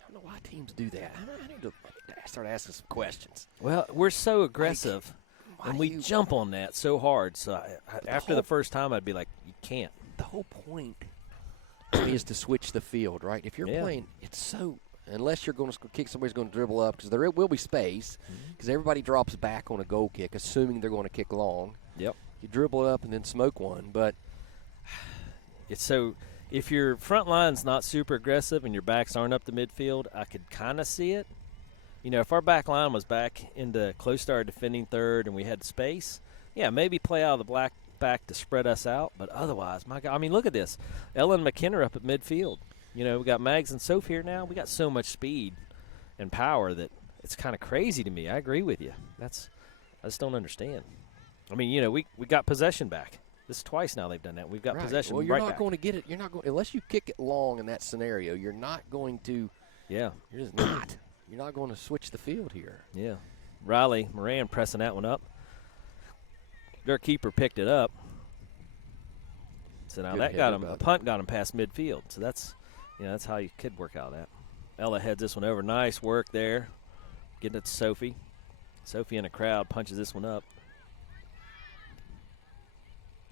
I don't know why teams do that. I need to start asking some questions. Well, we're so aggressive, and we jump on that so hard. So after the first time, I'd be like, you can't. The whole point is to switch the field, right? If you're playing, it's so – unless you're going to kick, somebody's going to dribble up because there will be space because everybody drops back on a goal kick, assuming they're going to kick long. Yep. You dribble up and then smoke one, but it's so – if your front line's not super aggressive and your backs aren't up the midfield, I could kind of see it. You know, if our back line was back into close to our defending third and we had space, yeah, maybe play out of the black back to spread us out. But otherwise, my God, I mean, look at this. Ellen and McKenna are up at midfield. You know, we got Mags and Soph here now. We got so much speed and power that it's kind of crazy to me. I agree with you. I just don't understand. I mean, you know, we got possession back. This is twice now they've done that. We've got possession. Well, you're right not back. going to get it. You're not going unless you kick it long in that scenario. You're not going to. Yeah, you're just not. You're not going to switch the field here. Yeah, Riley Moran pressing that one up. Their keeper picked it up. So now that got him. The punt got him past midfield. So that's how you could work out of that. Ella heads this one over. Nice work there, getting it to Sophie. Sophie in a crowd punches this one up.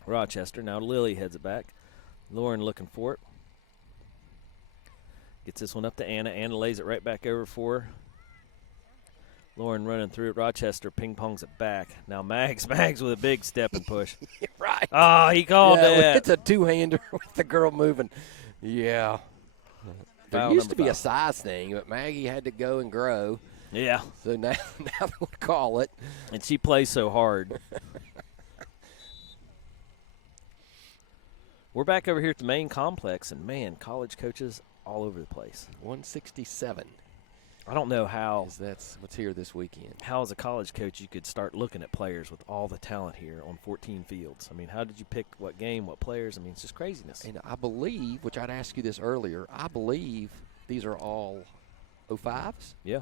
Rochester. Now Lily heads it back. Lauren looking for it. Gets this one up to Anna. Anna lays it right back over for her. Lauren running through it. Rochester ping-pongs it back. Now Mags with a big step and push. Right. Oh, he called that. It's a two-hander with the girl moving. Yeah. There Foul used to number be a 5. size thing, but Maggie had to go and grow. Yeah. So now we'll call it. And she plays so hard. We're back over here at the main complex, and, man, college coaches all over the place. 167. I don't know how. That's what's here this weekend. How, as a college coach, you could start looking at players with all the talent here on 14 fields. I mean, how did you pick what game, what players? I mean, it's just craziness. And I believe, which I'd ask you this earlier, I believe these are all 05s. Yeah.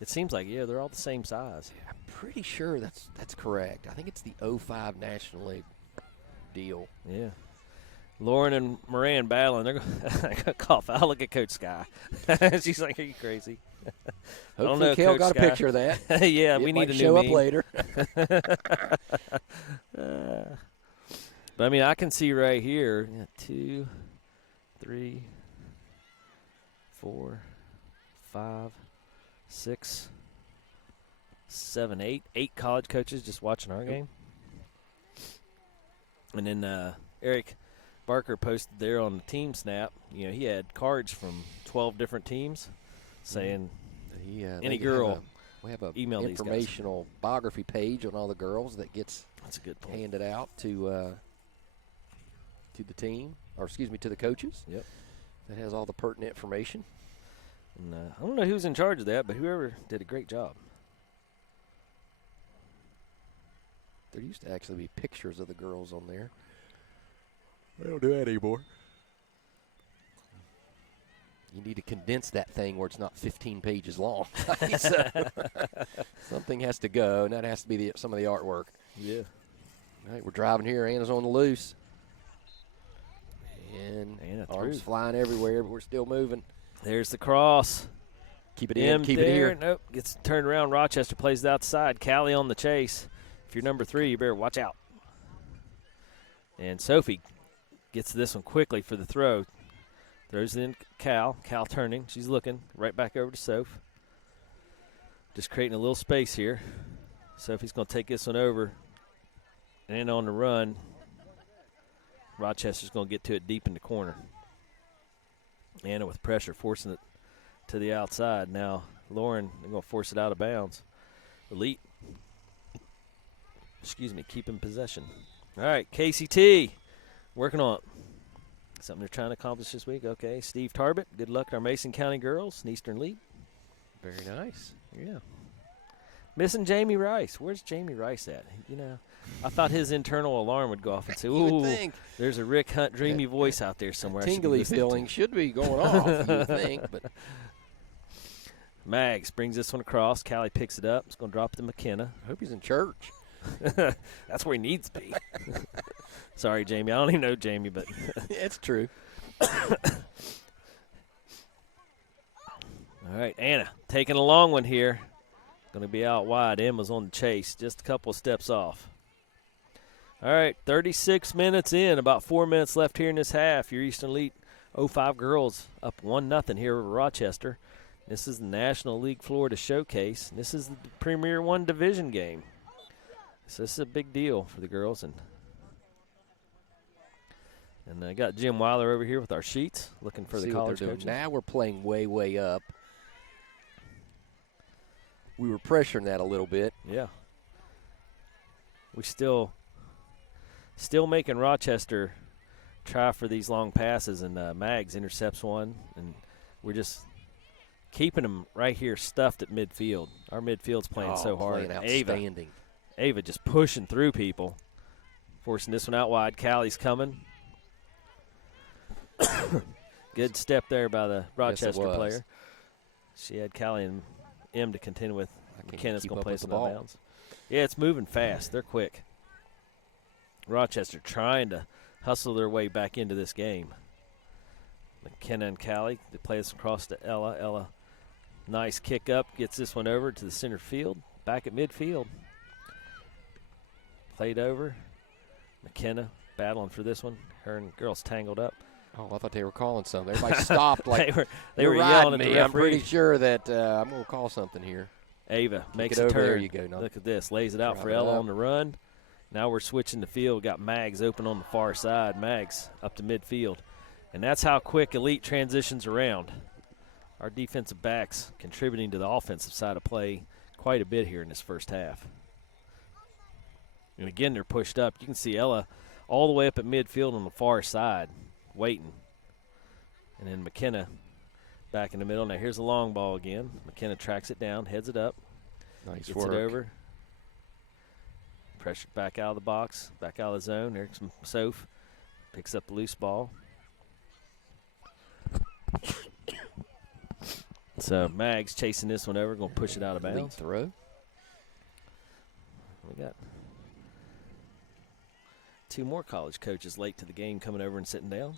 It seems like, yeah, they're all the same size. I'm pretty sure that's correct. I think it's the 05 National League deal. Yeah. Lauren and Moran battling. They're going to call foul. Look at Coach Sky. She's like, are you crazy? Hopefully Kale got a picture of that. Yeah, we need a new show up meme. later. But, I mean, I can see right here, 2, 3, 4, 5, 6, 7, 8. 8 college coaches just watching our game. And then Eric Barker posted there on the team snap. You know, he had cards from 12 different teams saying any girl. We have a email these guys. informational biography page on all the girls that gets That's a good point. handed out to the team, or excuse me, to the coaches. Yep. That has all the pertinent information. And I don't know who's in charge of that, but whoever did a great job. There used to actually be pictures of the girls on there. They don't do that anymore. You need to condense that thing where it's not 15 pages long. So, something has to go, and that has to be some of the artwork. Yeah. All right, we're driving here. Anna's on the loose. And Anna arms through. flying everywhere, but we're still moving. There's the cross. Keep it in, keep it here. Nope. Gets turned around. Rochester plays it outside. Callie on the chase. If you're number 3, you better watch out. And Sophie gets this one quickly for the throw. Throws it in Cal. Cal turning. She's looking. Right back over to Soph. Just creating a little space here. Sophie's going to take this one over. And on the run, Rochester's going to get to it deep in the corner. Anna with pressure, forcing it to the outside. Now, Lauren, they're going to force it out of bounds. Elite, keeping possession. All right, KCT, working on it. Something they're trying to accomplish this week. Okay, Steve Tarbett, good luck to our Mason County girls in Eastern League. Very nice. Yeah. Missing Jamie Rice. Where's Jamie Rice at? You know, I thought his internal alarm would go off and say, ooh, there's a Rick Hunt dreamy voice out there somewhere. Tingly feeling should be going off, you would think. But Mags brings this one across. Callie picks it up. It's going to drop it to McKenna. I hope he's in church. That's where he needs to be. Sorry, Jamie. I don't even know Jamie, but it's true. All right, Anna taking a long one here. Going to be out wide. Emma's on the chase, just a couple of steps off. All right, 36 minutes in, about 4 minutes left here in this half. Your Eastern Elite 05 girls up 1-0 here over Rochester. This is the National League Florida Showcase. This is the Premier 1 division game. So this is a big deal for the girls. And I got Jim Weiler over here with our sheets, looking for the college coaches. Now we're playing way, way up. We were pressuring that a little bit. Yeah. We still making Rochester try for these long passes, and Mags intercepts one, and we're just keeping them right here stuffed at midfield. Our midfield's playing so hard. Playing outstanding. Ava just pushing through people, forcing this one out wide. Callie's coming. Good step there by the Rochester player. She had Callie and M to contend with. McKenna's going to play some out of bounds. Yeah, it's moving fast. They're quick. Rochester trying to hustle their way back into this game. McKenna and Callie, they play this across to Ella. Ella, nice kick up, gets this one over to the center field. Back at midfield. Played over. McKenna battling for this one. Her and girls tangled up. Oh, I thought they were calling something. Everybody stopped like they were yelling at the referee. I'm pretty sure that I'm going to call something here. Ava makes a turn. There you go. Look at this. Lays it out for Ella on the run. Now we're switching the field. Got Mags open on the far side. Mags up to midfield. And that's how quick Elite transitions around. Our defensive backs contributing to the offensive side of play quite a bit here in this first half. And again, they're pushed up. You can see Ella all the way up at midfield on the far side, waiting. And then McKenna back in the middle. Now here's the long ball again. McKenna tracks it down, heads it up. Nice Gets work. it over. Pressured back out of the box, back out of the zone. There's some Soph. Picks up the loose ball. So Mags chasing this one over, going to push it out of Lead bounds. throw. We got 2 more college coaches late to the game coming over and sitting down.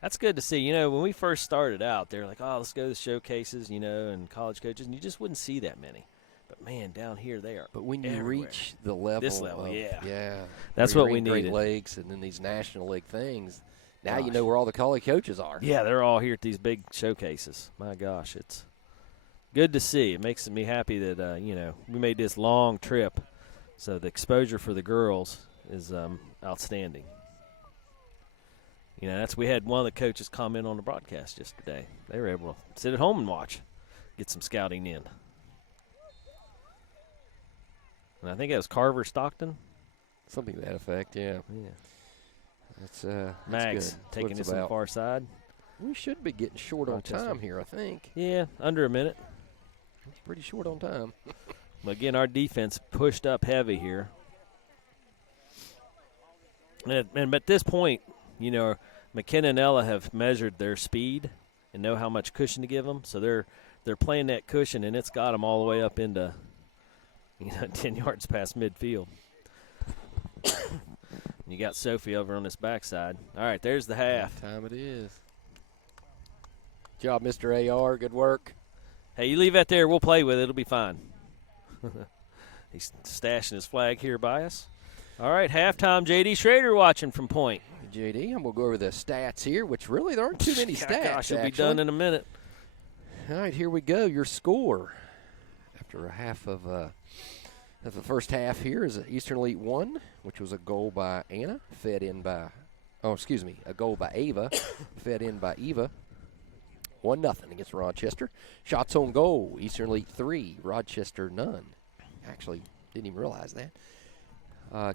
That's good to see. You know, when we first started out, they're like, oh, let's go to the showcases, you know, and college coaches, and you just wouldn't see that many. But, man, down here they are. But when you everywhere. reach the level, This level, of, yeah. where That's you're what we in Great needed. Lakes and then these National League things, now you Gosh. know where all the college coaches are. Yeah, they're all here at these big showcases. My gosh, it's good to see. It makes me happy that, you know, we made this long trip. So the exposure for the girls is outstanding. You know, we had one of the coaches comment on the broadcast yesterday. They were able to sit at home and watch, get some scouting in. And I think it was Carver Stockton. Something to that effect, yeah. Yeah. That's Mags good. That's taking what this it's on the about. far side. We should be getting short on Rochester. time here, I think. Yeah, under a minute. It's pretty short on time. But again, our defense pushed up heavy here. And at this point, you know, McKenna and Ella have measured their speed and know how much cushion to give them. So they're playing that cushion, and it's got them all the way up into, you know, 10 yards past midfield. You got Sophie over on this backside. All right, there's the half. What time it is. Good job, Mr. AR. Good work. Hey, you leave that there. We'll play with it. It'll be fine. He's stashing his flag here by us. All right, halftime. J.D. Schrader watching from point. JD, I'm going to go over the stats here, which really there aren't too many stats. Gosh, he'll be actually. done in a minute. All right, here we go. Your score after a half of the first half here is Eastern Elite 1, which was a goal by Anna, a goal by Ava, fed in by Eva. 1-0 against Rochester. Shots on goal, Eastern Elite 3, Rochester none. Actually, didn't even realize that.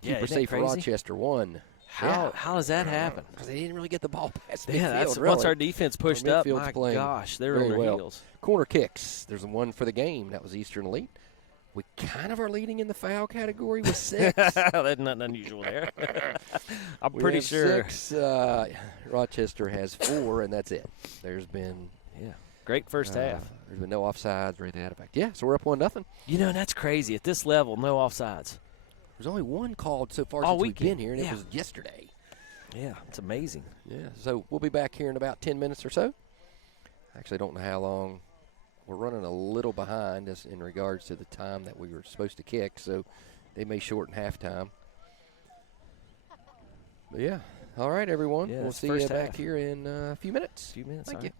Keeper isn't that safe for crazy? Rochester 1. How does that happen? Because they didn't really get the ball past midfield. Yeah, that's really. once our defense pushed up. midfield's My playing gosh, they're very on their well. heels. Corner kicks. There's one for the game. That was Eastern Elite. We kind of are leading in the foul category with 6. That's nothing unusual there. I'm We pretty have sure. 6. Rochester has 4, and that's it. There's been Great first half. There's been no offsides or anything to that effect. Yeah, so we're up 1-0. You know, that's crazy. At this level, no offsides. There's only one called so far All since we've weekend. been here, and Yeah. it was yesterday. Yeah, it's amazing. Yeah, so we'll be back here in about 10 minutes or so. Actually, don't know how long. We're running a little behind as in regards to the time that we were supposed to kick, so they may shorten halftime. But yeah, all right, everyone. Yeah, We'll it's see you first back half. here in a few minutes. A few minutes. Thank all you. right.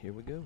Here we go.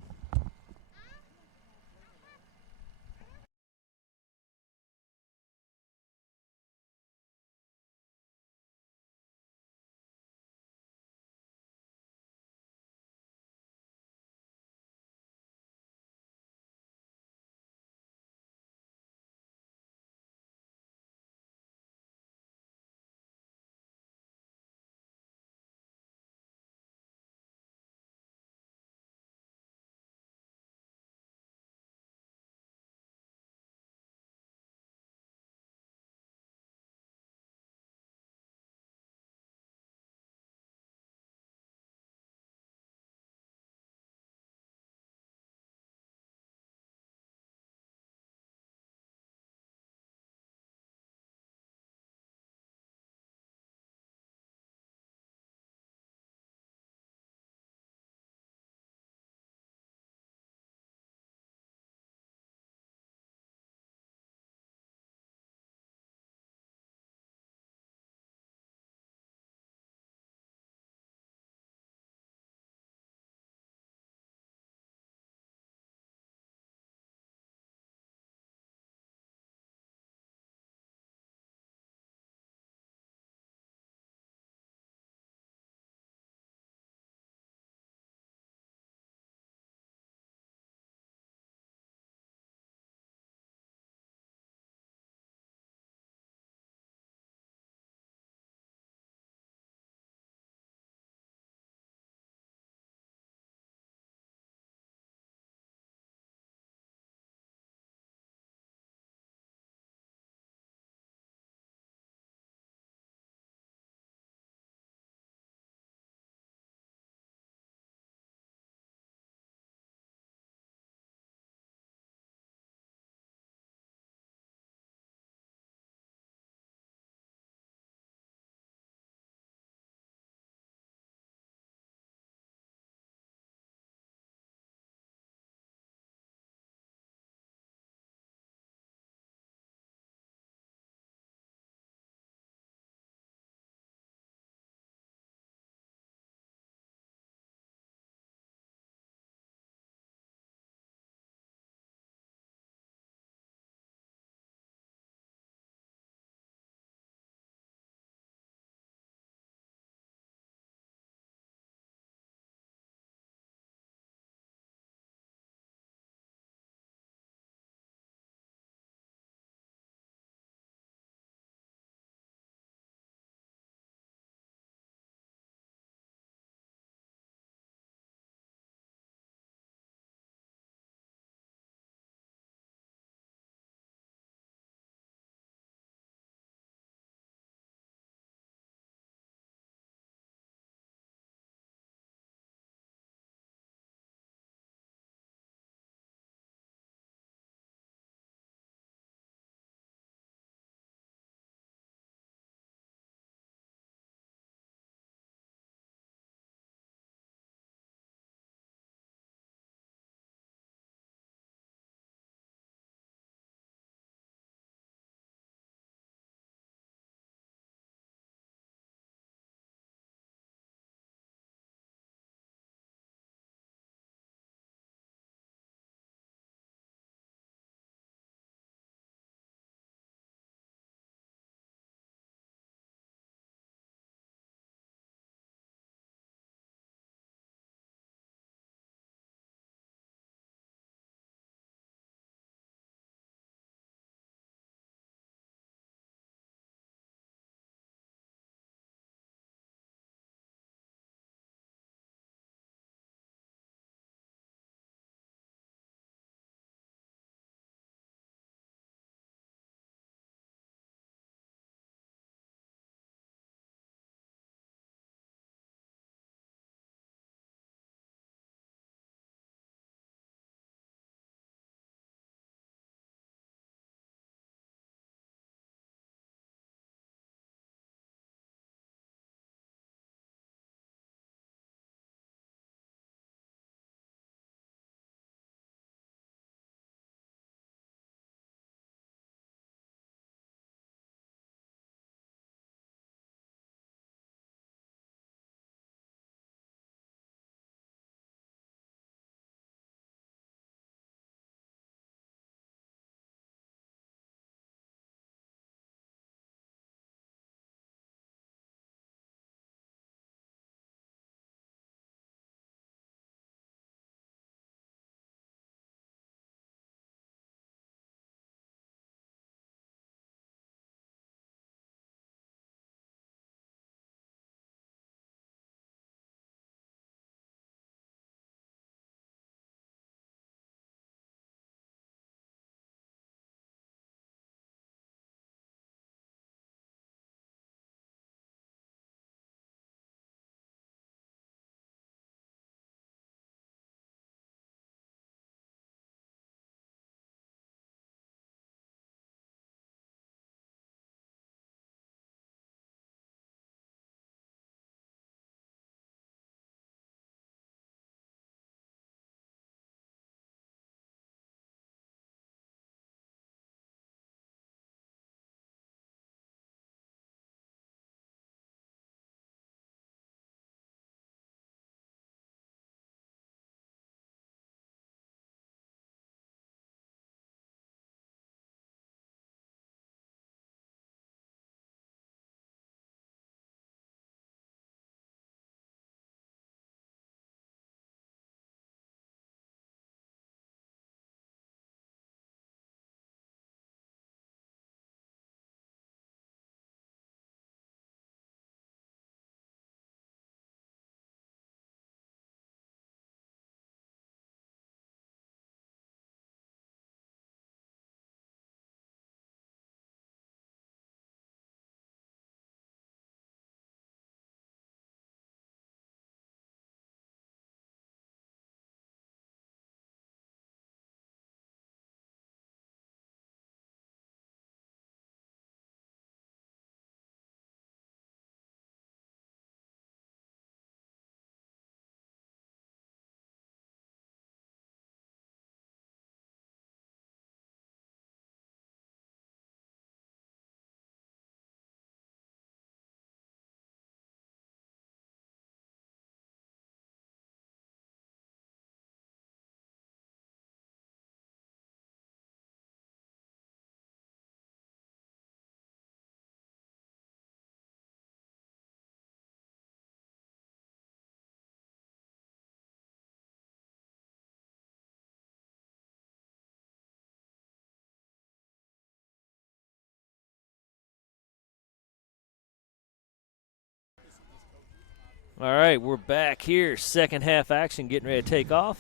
All right, we're back here. Second half action, getting ready to take off.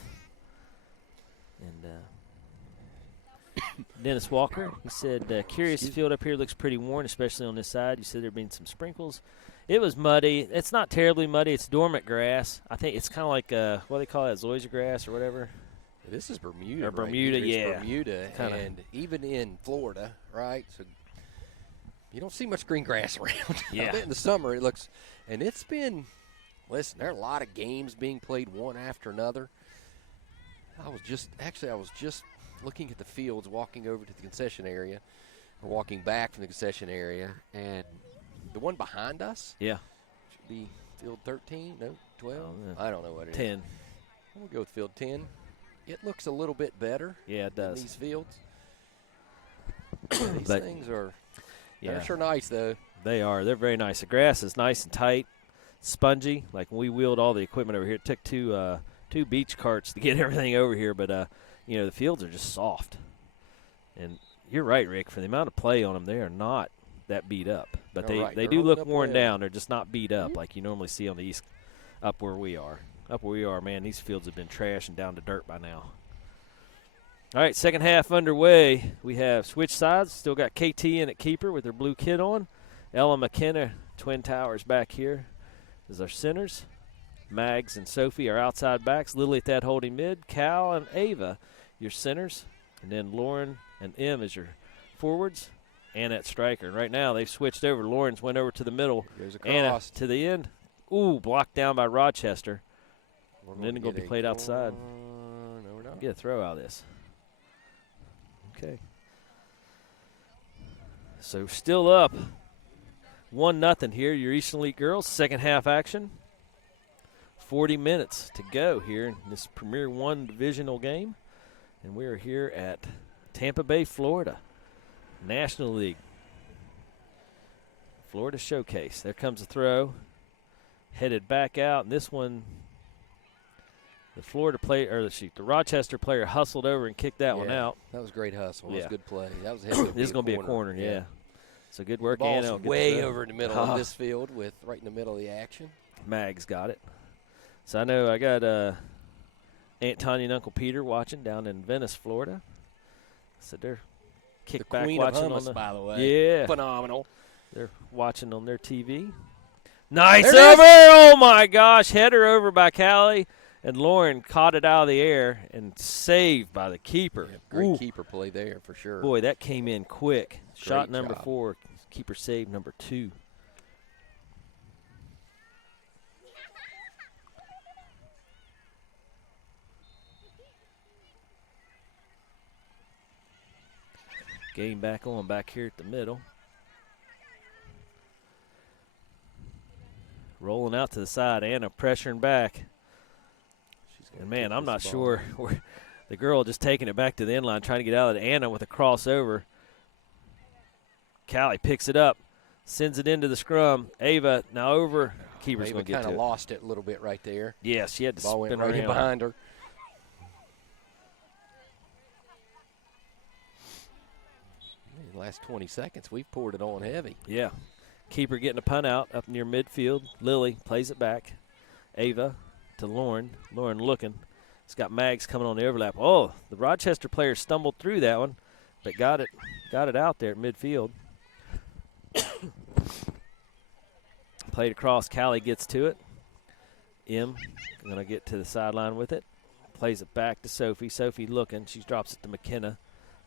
And Dennis Walker, he said, curious field up here looks pretty worn, especially on this side. You said there have been some sprinkles. It was muddy. It's not terribly muddy. It's dormant grass. I think it's kind of like, what do they call that, zoysia grass or whatever? This is Bermuda. Or Bermuda, right? yeah. It's Bermuda, Kinda. and even in Florida, right? So you don't see much green grass around. Yeah. I bet in the summer it looks, and it's been. Listen, there are a lot of games being played one after another. I was just looking at the fields, walking over to the concession area, or walking back from the concession area, and the one behind us. Yeah. Should be field 13, no, 12. Oh, I don't know what it is. 10. We'll go with field 10. It looks a little bit better. Yeah, it than does. these fields. These things are they're sure nice, though. They are. They're very nice. The grass is nice and tight, spongy. Like when we wheeled all the equipment over here, it took two beach carts to get everything over here. But, the fields are just soft. And you're right, Rick. For the amount of play on them, they are not that beat up. But they do look worn down. They're just not beat up like you normally see on the east up where we are. Up where we are, man, these fields have been trashed and down to dirt by now. All right, second half underway. We have switch sides. Still got KT in at keeper with her blue kit on. Ella McKenna, Twin Towers back here as our centers. Mags and Sophie are outside backs. Lily at that holding mid. Cal and Ava, your centers. And then Lauren and M as your forwards. And at striker. And right now they've switched over. Lauren's went over to the middle. There's a cross. Anna to the end. Ooh, blocked down by Rochester. We're And then going to be played outside. No, we're not. Get a throw out of this. Okay. So still up 1-0 here, your Eastern Elite girls. Second half action. 40 minutes to go here in this Premier 1 divisional game. And we are here at Tampa Bay, Florida. National League. Florida Showcase. There comes a throw. Headed back out. And this one, the Rochester player hustled over and kicked that one out. That was great hustle. That was good play. That was this is going to be a corner, yeah. So good work, the ball's Anna. way over in the middle of this field, right in the middle of the action. Mags got it. So I know I got Aunt Tanya and Uncle Peter watching down in Venice, Florida. So they're kicked back Queen watching of hummus, on the. by the way. Yeah, phenomenal. They're watching on their TV. Nice there over! Oh my gosh, header over by Callie, and Lauren caught it out of the air and saved by the keeper. Yeah, great keeper play there for sure. Boy, that came in quick. Shot Great number job. 4, keeper save number 2. Game back on back here at the middle. Rolling out to the side. Anna pressuring back. And, man, I'm not sure. The girl just taking it back to the end line, trying to get out of it. Anna with a crossover. Callie picks it up, sends it into the scrum. Ava now over. Keeper's going to get to it. kind of lost it a little bit right there. Yeah, she had to Ball spin went right in around. behind her. In the last 20 seconds, we've poured it on heavy. Yeah. Keeper getting a punt out up near midfield. Lily plays it back. Ava to Lauren. Lauren looking. It's got Mags coming on the overlap. Oh, the Rochester player stumbled through that one, but got it out there at midfield. Played across. Callie gets to it. M going to get to the sideline with it. Plays it back to Sophie. Sophie looking. She drops it to McKenna.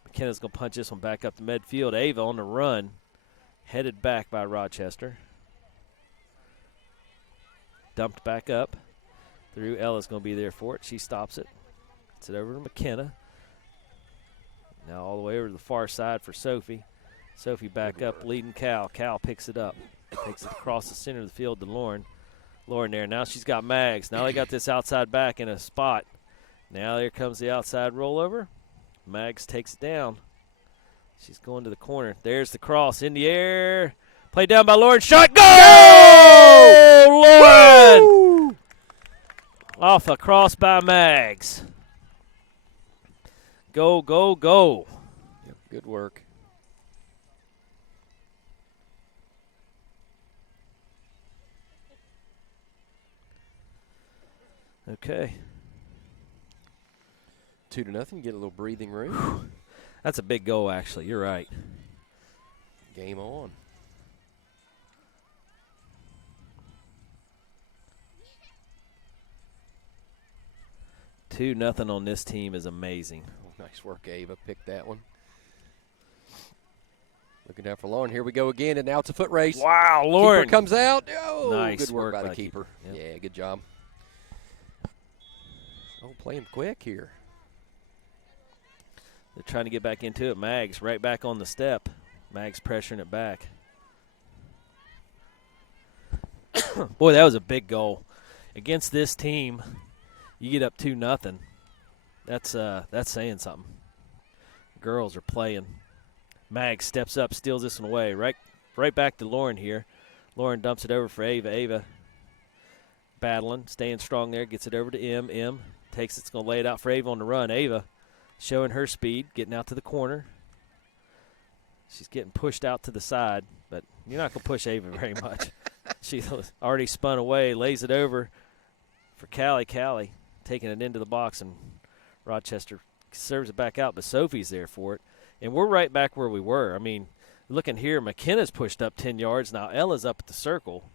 McKenna's going to punch this one back up to midfield. Ava on the run. Headed back by Rochester. Dumped back up. Through. Ella's going to be there for it. She stops it. Gets it over to McKenna. Now all the way over to the far side for Sophie. Sophie back up, leading Cal. Cal picks it up. Takes it across the center of the field to Lauren. Lauren there. Now she's got Mags. Now they got this outside back in a spot. Now here comes the outside rollover. Mags takes it down. She's going to the corner. There's the cross in the air. Played down by Lauren. Shot. Go! Lauren! Woo! Off a cross by Mags. Go, go, go. Yep, good work. Okay. 2-0. Get a little breathing room. That's a big goal, actually. You're right. Game on. Two nothing on this team is amazing. Oh, nice work, Ava. Picked that one. Looking down for Lauren. Here we go again, and now it's a foot race. Wow, Lauren. Keeper comes out. Oh, Nice good work work by by the keeper. Yep. Yeah, good job. Oh, playing quick here. They're trying to get back into it. Mags right back on the step. Mags pressuring it back. Boy, that was a big goal. Against this team, you get up 2-0. That's saying something. Girls are playing. Mags steps up, steals this one away. Right back to Lauren here. Lauren dumps it over for Ava. Ava battling, staying strong there, gets it over to M. M takes it's going to lay it out for Ava on the run. Ava showing her speed, getting out to the corner. She's getting pushed out to the side, but you're not going to push Ava very much. She's already spun away, lays it over for Callie. Callie taking it into the box, and Rochester serves it back out, but Sophie's there for it. And we're right back where we were. I mean, looking here, McKenna's pushed up 10 yards. Now Ella's up at the circle.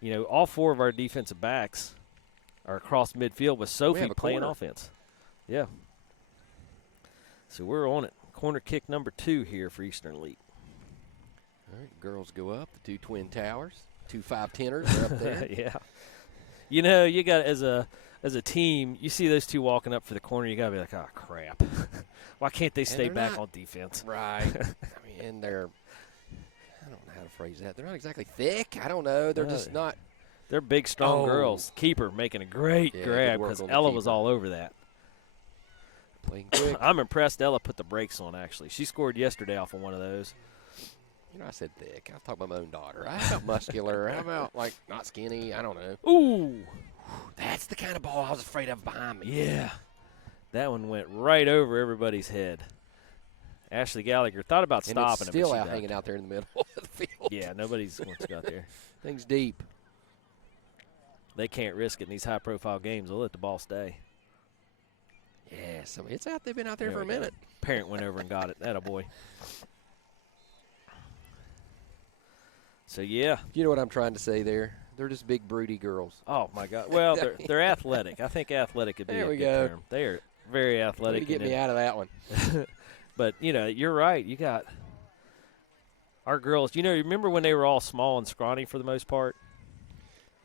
You know, all four of our defensive backs are across midfield with Sophie playing corner. offense. Yeah. So we're on it. Corner kick number 2 here for Eastern Elite. All right, girls go up. The two twin towers. 2 5-10ers are up there. Yeah. You know, you got as a team, you see those two walking up for the corner, you got to be like, oh, crap. Why can't they stay back on defense? Right. I mean, they're – I don't know how to phrase that. They're not exactly thick. I don't know. They're just not – they're big, strong girls. Keeper making a great grab because Ella was all over that. Playing quick. I'm impressed Ella put the brakes on, actually. She scored yesterday off of one of those. You know, I said thick. I was talking about my own daughter. How about muscular? How about, like, not skinny? I don't know. Ooh. That's the kind of ball I was afraid of behind me. Yeah. That one went right over everybody's head. Ashley Gallagher thought about stopping it. Still out hanging out there in the middle of the field. Yeah, nobody's going to go out there. Things deep. They can't risk it in these high-profile games. They'll let the ball stay. Yes, I mean, it's out. They've been out there for a minute. Parent went over and got it. Atta boy. So, yeah. You know what I'm trying to say there? They're just big, broody girls. Oh, my God. Well, they're athletic. I think athletic could be a good term. They are very athletic. Get me out of that one. But, you know, you're right. You got our girls. You know, remember when they were all small and scrawny for the most part?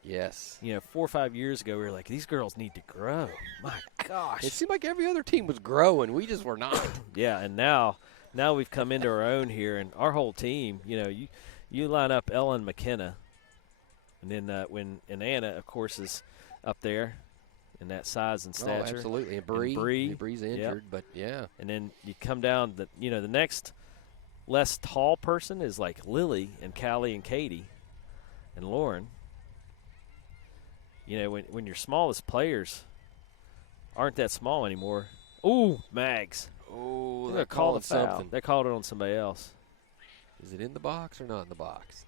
Yes. You know, 4 or 5 years ago, we were like, these girls need to grow. My gosh. It seemed like every other team was growing. We just were not. Yeah, and now we've come into our own here, and our whole team, you know, you line up Ella and McKenna, and then and Anna, of course, is up there in that size and stature. Oh, absolutely. And Bree. Bree's injured, but yeah. And then you come down, the next less tall person is like Lily and Callie and Katie and Lauren. You know, when your smallest players aren't that small anymore. Ooh, Mags. Oh, they're calling something. They called it on somebody else. Is it in the box or not in the box?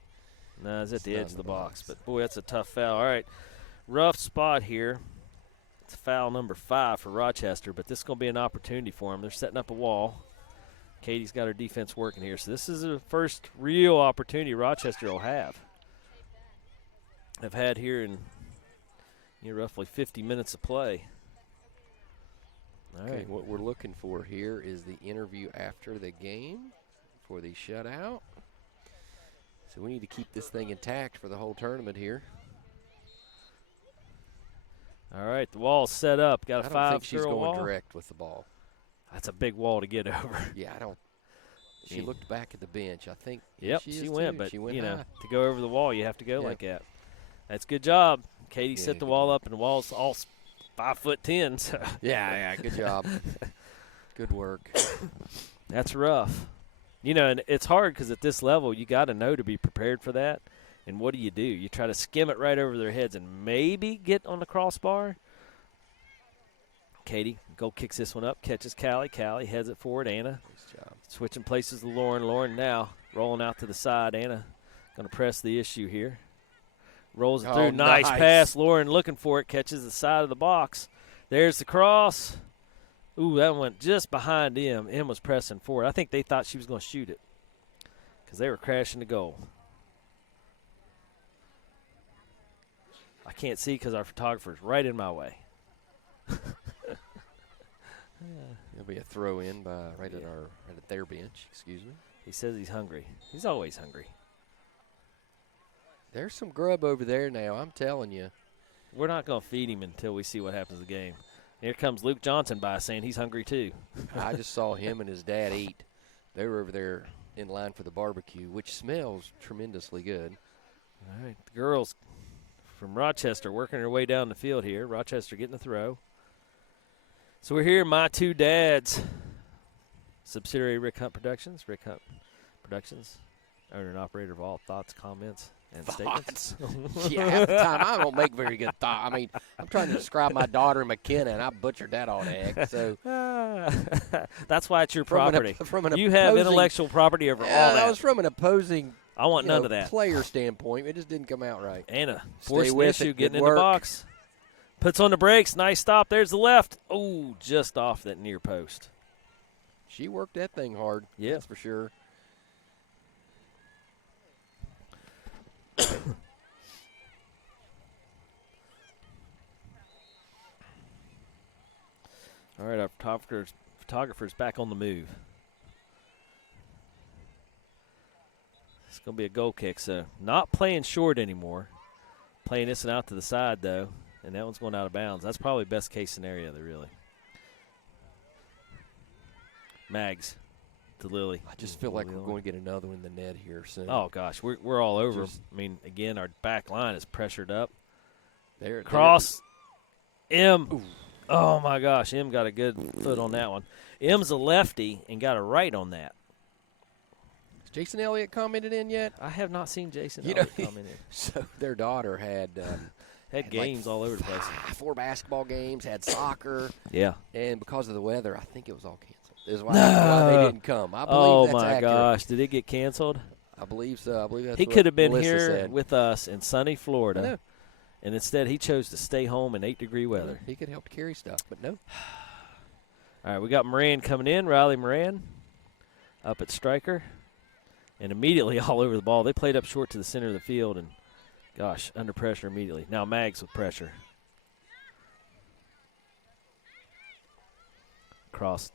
No, it's at the edge of the box. But, boy, that's a tough foul. All right, rough spot here. It's foul number 5 for Rochester, but this is going to be an opportunity for them. They're setting up a wall. Katie's got her defense working here. So this is the first real opportunity Rochester will have. I've had here in roughly 50 minutes of play. All right. Okay, what we're looking for here is the interview after the game for the shutout. So we need to keep this thing intact for the whole tournament here. All right, the wall's set up. Got a 5-0 wall. I don't think she's going direct with the ball. That's a big wall to get over. Yeah, I don't. She looked back at the bench. I think. Yep, she went, but she went you know, high. to go over the wall, you have to go like that. That's good job. Katie set the wall up, and the wall's all 5'10". So. Yeah, good job. Good work. That's rough. You know, and it's hard because at this level, you got to know to be prepared for that. And what do? You try to skim it right over their heads and maybe get on the crossbar. Katie, goal kicks this one up, catches Callie. Callie heads it forward. Anna nice job. Switching places with Lauren. Lauren now rolling out to the side. Anna going to press the issue here. Rolls it Oh, through. Nice nice. pass. Lauren looking for it. Catches the side of the box. There's the cross. Ooh, that went just behind M. M was pressing forward. I think they thought she was going to shoot it because they were crashing the goal. I can't see because our photographer's right in my way. It'll be a throw in by right at their bench. Excuse me. He says he's hungry. He's always hungry. There's some grub over there now. I'm telling you. We're not going to feed him until we see what happens in the game. Here comes Luke Johnson by saying he's hungry too. I just saw him and his dad eat. They were over there in line for the barbecue, which smells tremendously good. All right, the girls from Rochester working their way down the field here. Rochester getting the throw. So we're here, My Two Dads, subsidiary Rick Hunt Productions. Rick Hunt Productions, owner and operator of all thoughts, comments, and statements. Yeah, half the time I don't make very good thoughts. I mean, I'm trying to describe my daughter McKenna, and I butchered that all the heck. So that's why it's your property. From an you have intellectual property over all that. That was from an opposing I want none of that. Player standpoint. It just didn't come out right. Anna, forcing with issue, it. getting Good in the work. box. Puts on the brakes. Nice stop. There's the left. Oh, just off that near post. She worked that thing hard. Yeah. That's for sure. All right, our photographer's back on the move. It's going to be a goal kick, so not playing short anymore. Playing this one out to the side, though, and that one's going out of bounds. That's probably best case scenario, really. Mags to Lily. I just feel like we're going to get another one in the net here soon. Oh, gosh, we're all over. I mean, again, our back line is pressured up. There, Cross. M. Ooh. Oh, my gosh, M got a good foot on that one. M's a lefty and got a right on that. Has Jason Elliott commented in yet? I have not seen Jason Elliott come in. So their daughter had had games all over the place. 4 basketball games, had soccer. Yeah. And because of the weather, I think it was all canceled. Is why they didn't come. I believe that's accurate. Gosh, did it get canceled? I believe so. I believe that's he what could have been Melissa here said. with us in sunny I Florida, know. and instead he chose to stay home in 8-degree weather. He could help carry stuff, but no. All right, we got Moran coming in, Riley Moran up at striker, and immediately all over the ball. They played up short to the center of the field, and, gosh, under pressure immediately. Now Mags with pressure. Cross.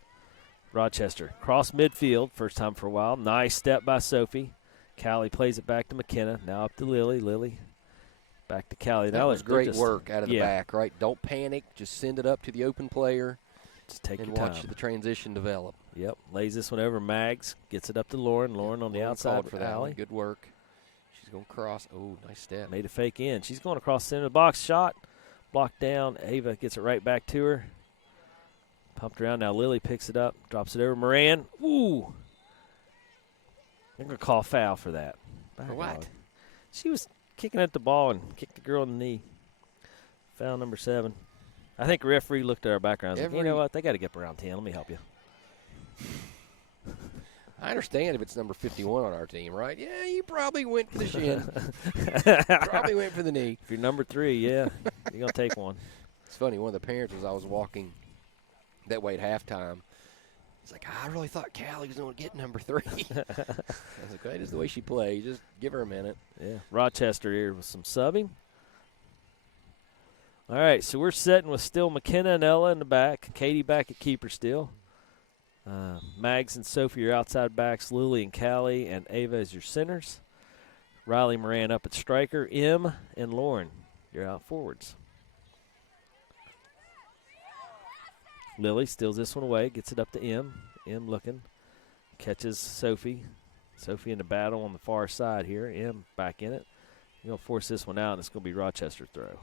Rochester. Cross midfield, first time for a while. Nice step by Sophie. Callie plays it back to McKenna. Now up to Lily. Lily back to Callie. That was great work out of the back, right? Don't panic. Just send it up to the open player. Just take and your time. watch the transition develop. Yep. Lays this one over. Mags gets it up to Lauren. Lauren on the outside for that alley. Good work. She's going to cross. Oh, nice step. Made a fake in. She's going across the center of the box. Shot. Blocked down. Ava gets it right back to her. Pumped around. Now Lily picks it up. Drops it over. Moran. Ooh. I'm going to call foul for that. For what? She was kicking at the ball and kicked the girl in the knee. Foul number 7. I think the referee looked at our background and was like, you know what? They got to get up around 10. Let me help you. I understand if it's number 51 on our team, right? Yeah, you probably went for the shin. Probably went for the knee. If you're number 3, yeah, you're going to take one. It's funny. One of the parents, as I was walking that way at halftime, he's like, I really thought Callie was going to get number 3. I was like, that is the way she plays. Just give her a minute. Yeah. Rochester here with some subbing. All right, so we're setting with still McKenna and Ella in the back. Katie back at keeper still. Mags and Sophie are outside backs. Lily and Callie and Ava as your centers. Riley Moran up at striker. M and Lauren, you're out forwards. Lily steals this one away, gets it up to M. M looking, catches Sophie. Sophie in the battle on the far side here. M back in it. You're going to force this one out, and it's going to be Rochester throw.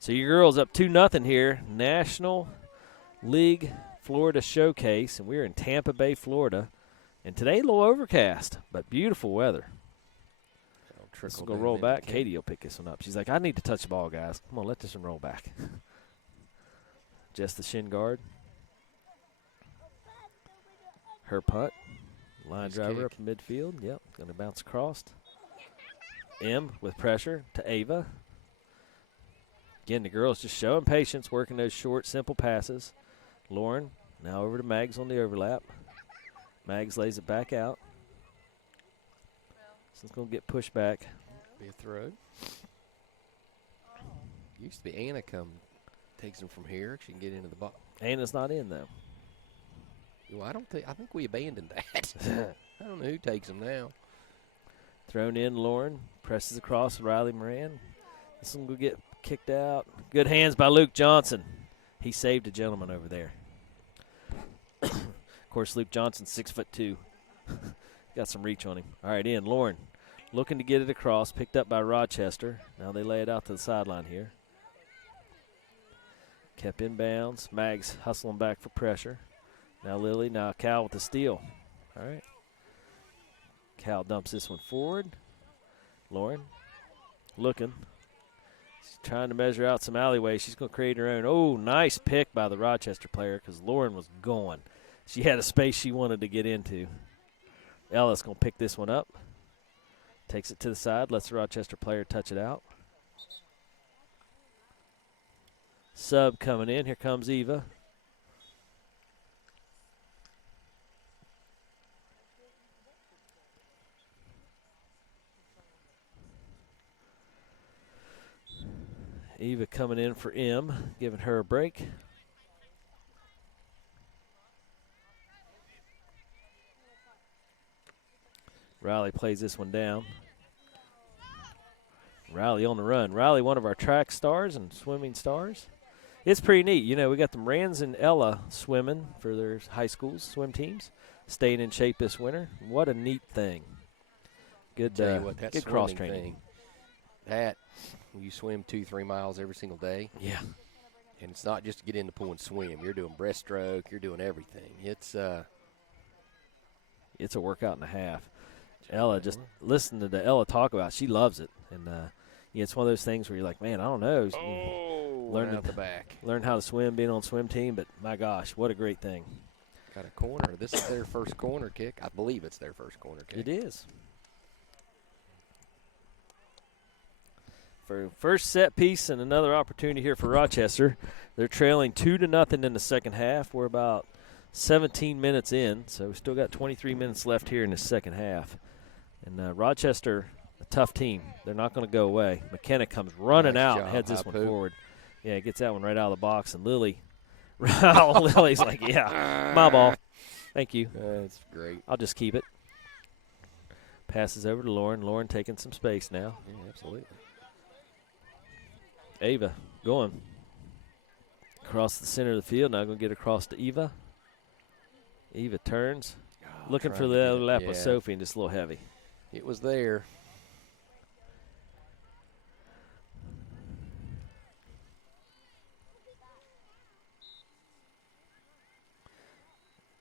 So your girls up 2-0 here. National League Florida Showcase, and we're in Tampa Bay, Florida. And today, a little overcast, but beautiful weather. This is going to roll back. Katie will pick this one up. She's like, I need to touch the ball, guys. Come on, let this one roll back. Just the shin guard. Her punt. Line driver up midfield. Yep, going to bounce across. M with pressure to Ava. Again, the girls just showing patience, working those short, simple passes. Lauren now over to Mags on the overlap. Mags lays it back out. So it's going to get pushed back. Be a throw. Used to be Anna takes them from here. She can get into the box. Anna's not in, though. Well, I think we abandoned that. I don't know who takes them now. Thrown in, Lauren presses across Riley Moran. This one will get kicked out. Good hands by Luke Johnson. He saved a gentleman over there. Of course, Luke Johnson's 6'2". Got some reach on him. All right, in. Lauren looking to get it across. Picked up by Rochester. Now they lay it out to the sideline here. Kept in bounds. Mags hustling back for pressure. Now Lily. Now Cal with the steal. All right. Cal dumps this one forward. Lauren looking. She's trying to measure out some alleyway. She's going to create her own. Oh, nice pick by the Rochester player because Lauren was going. She had a space she wanted to get into. Ella's going to pick this one up. Takes it to the side. Lets the Rochester player touch it out. Sub coming in. Here comes Eva. Eva coming in for M, giving her a break. Riley plays this one down. Riley on the run. Riley, one of our track stars and swimming stars. It's pretty neat. You know, we got the Morans and Ella swimming for their high schools swim teams, staying in shape this winter. What a neat thing. Good, good cross training. That, you swim 2-3 miles every single day. Yeah. And it's not just to get in the pool and swim. You're doing breaststroke. You're doing everything. It's a workout and a half. Ella, just listening to Ella talk about it, she loves it. And, yeah, it's one of those things where you're like, man, I don't know. Learn out the back. Learn how to swim, being on swim team, but my gosh, what a great thing. Got a corner. This is their first corner kick. I believe it's their first corner kick. It is. For first set piece and another opportunity here for Rochester. They're trailing 2-0 in the second half. We're about 17 minutes in, so we still got 23 minutes left here in the second half. And Rochester, a tough team. They're not going to go away. McKenna comes running out and heads this one forward. Yeah, gets that one right out of the box. And Lily's like, yeah, my ball. Thank you. That's great. I'll just keep it. Passes over to Lauren. Lauren taking some space now. Yeah, absolutely. Ava going across the center of the field. Now going to get across to Eva. Eva turns. Looking for the overlap with Sophie and just a little heavy. It was there.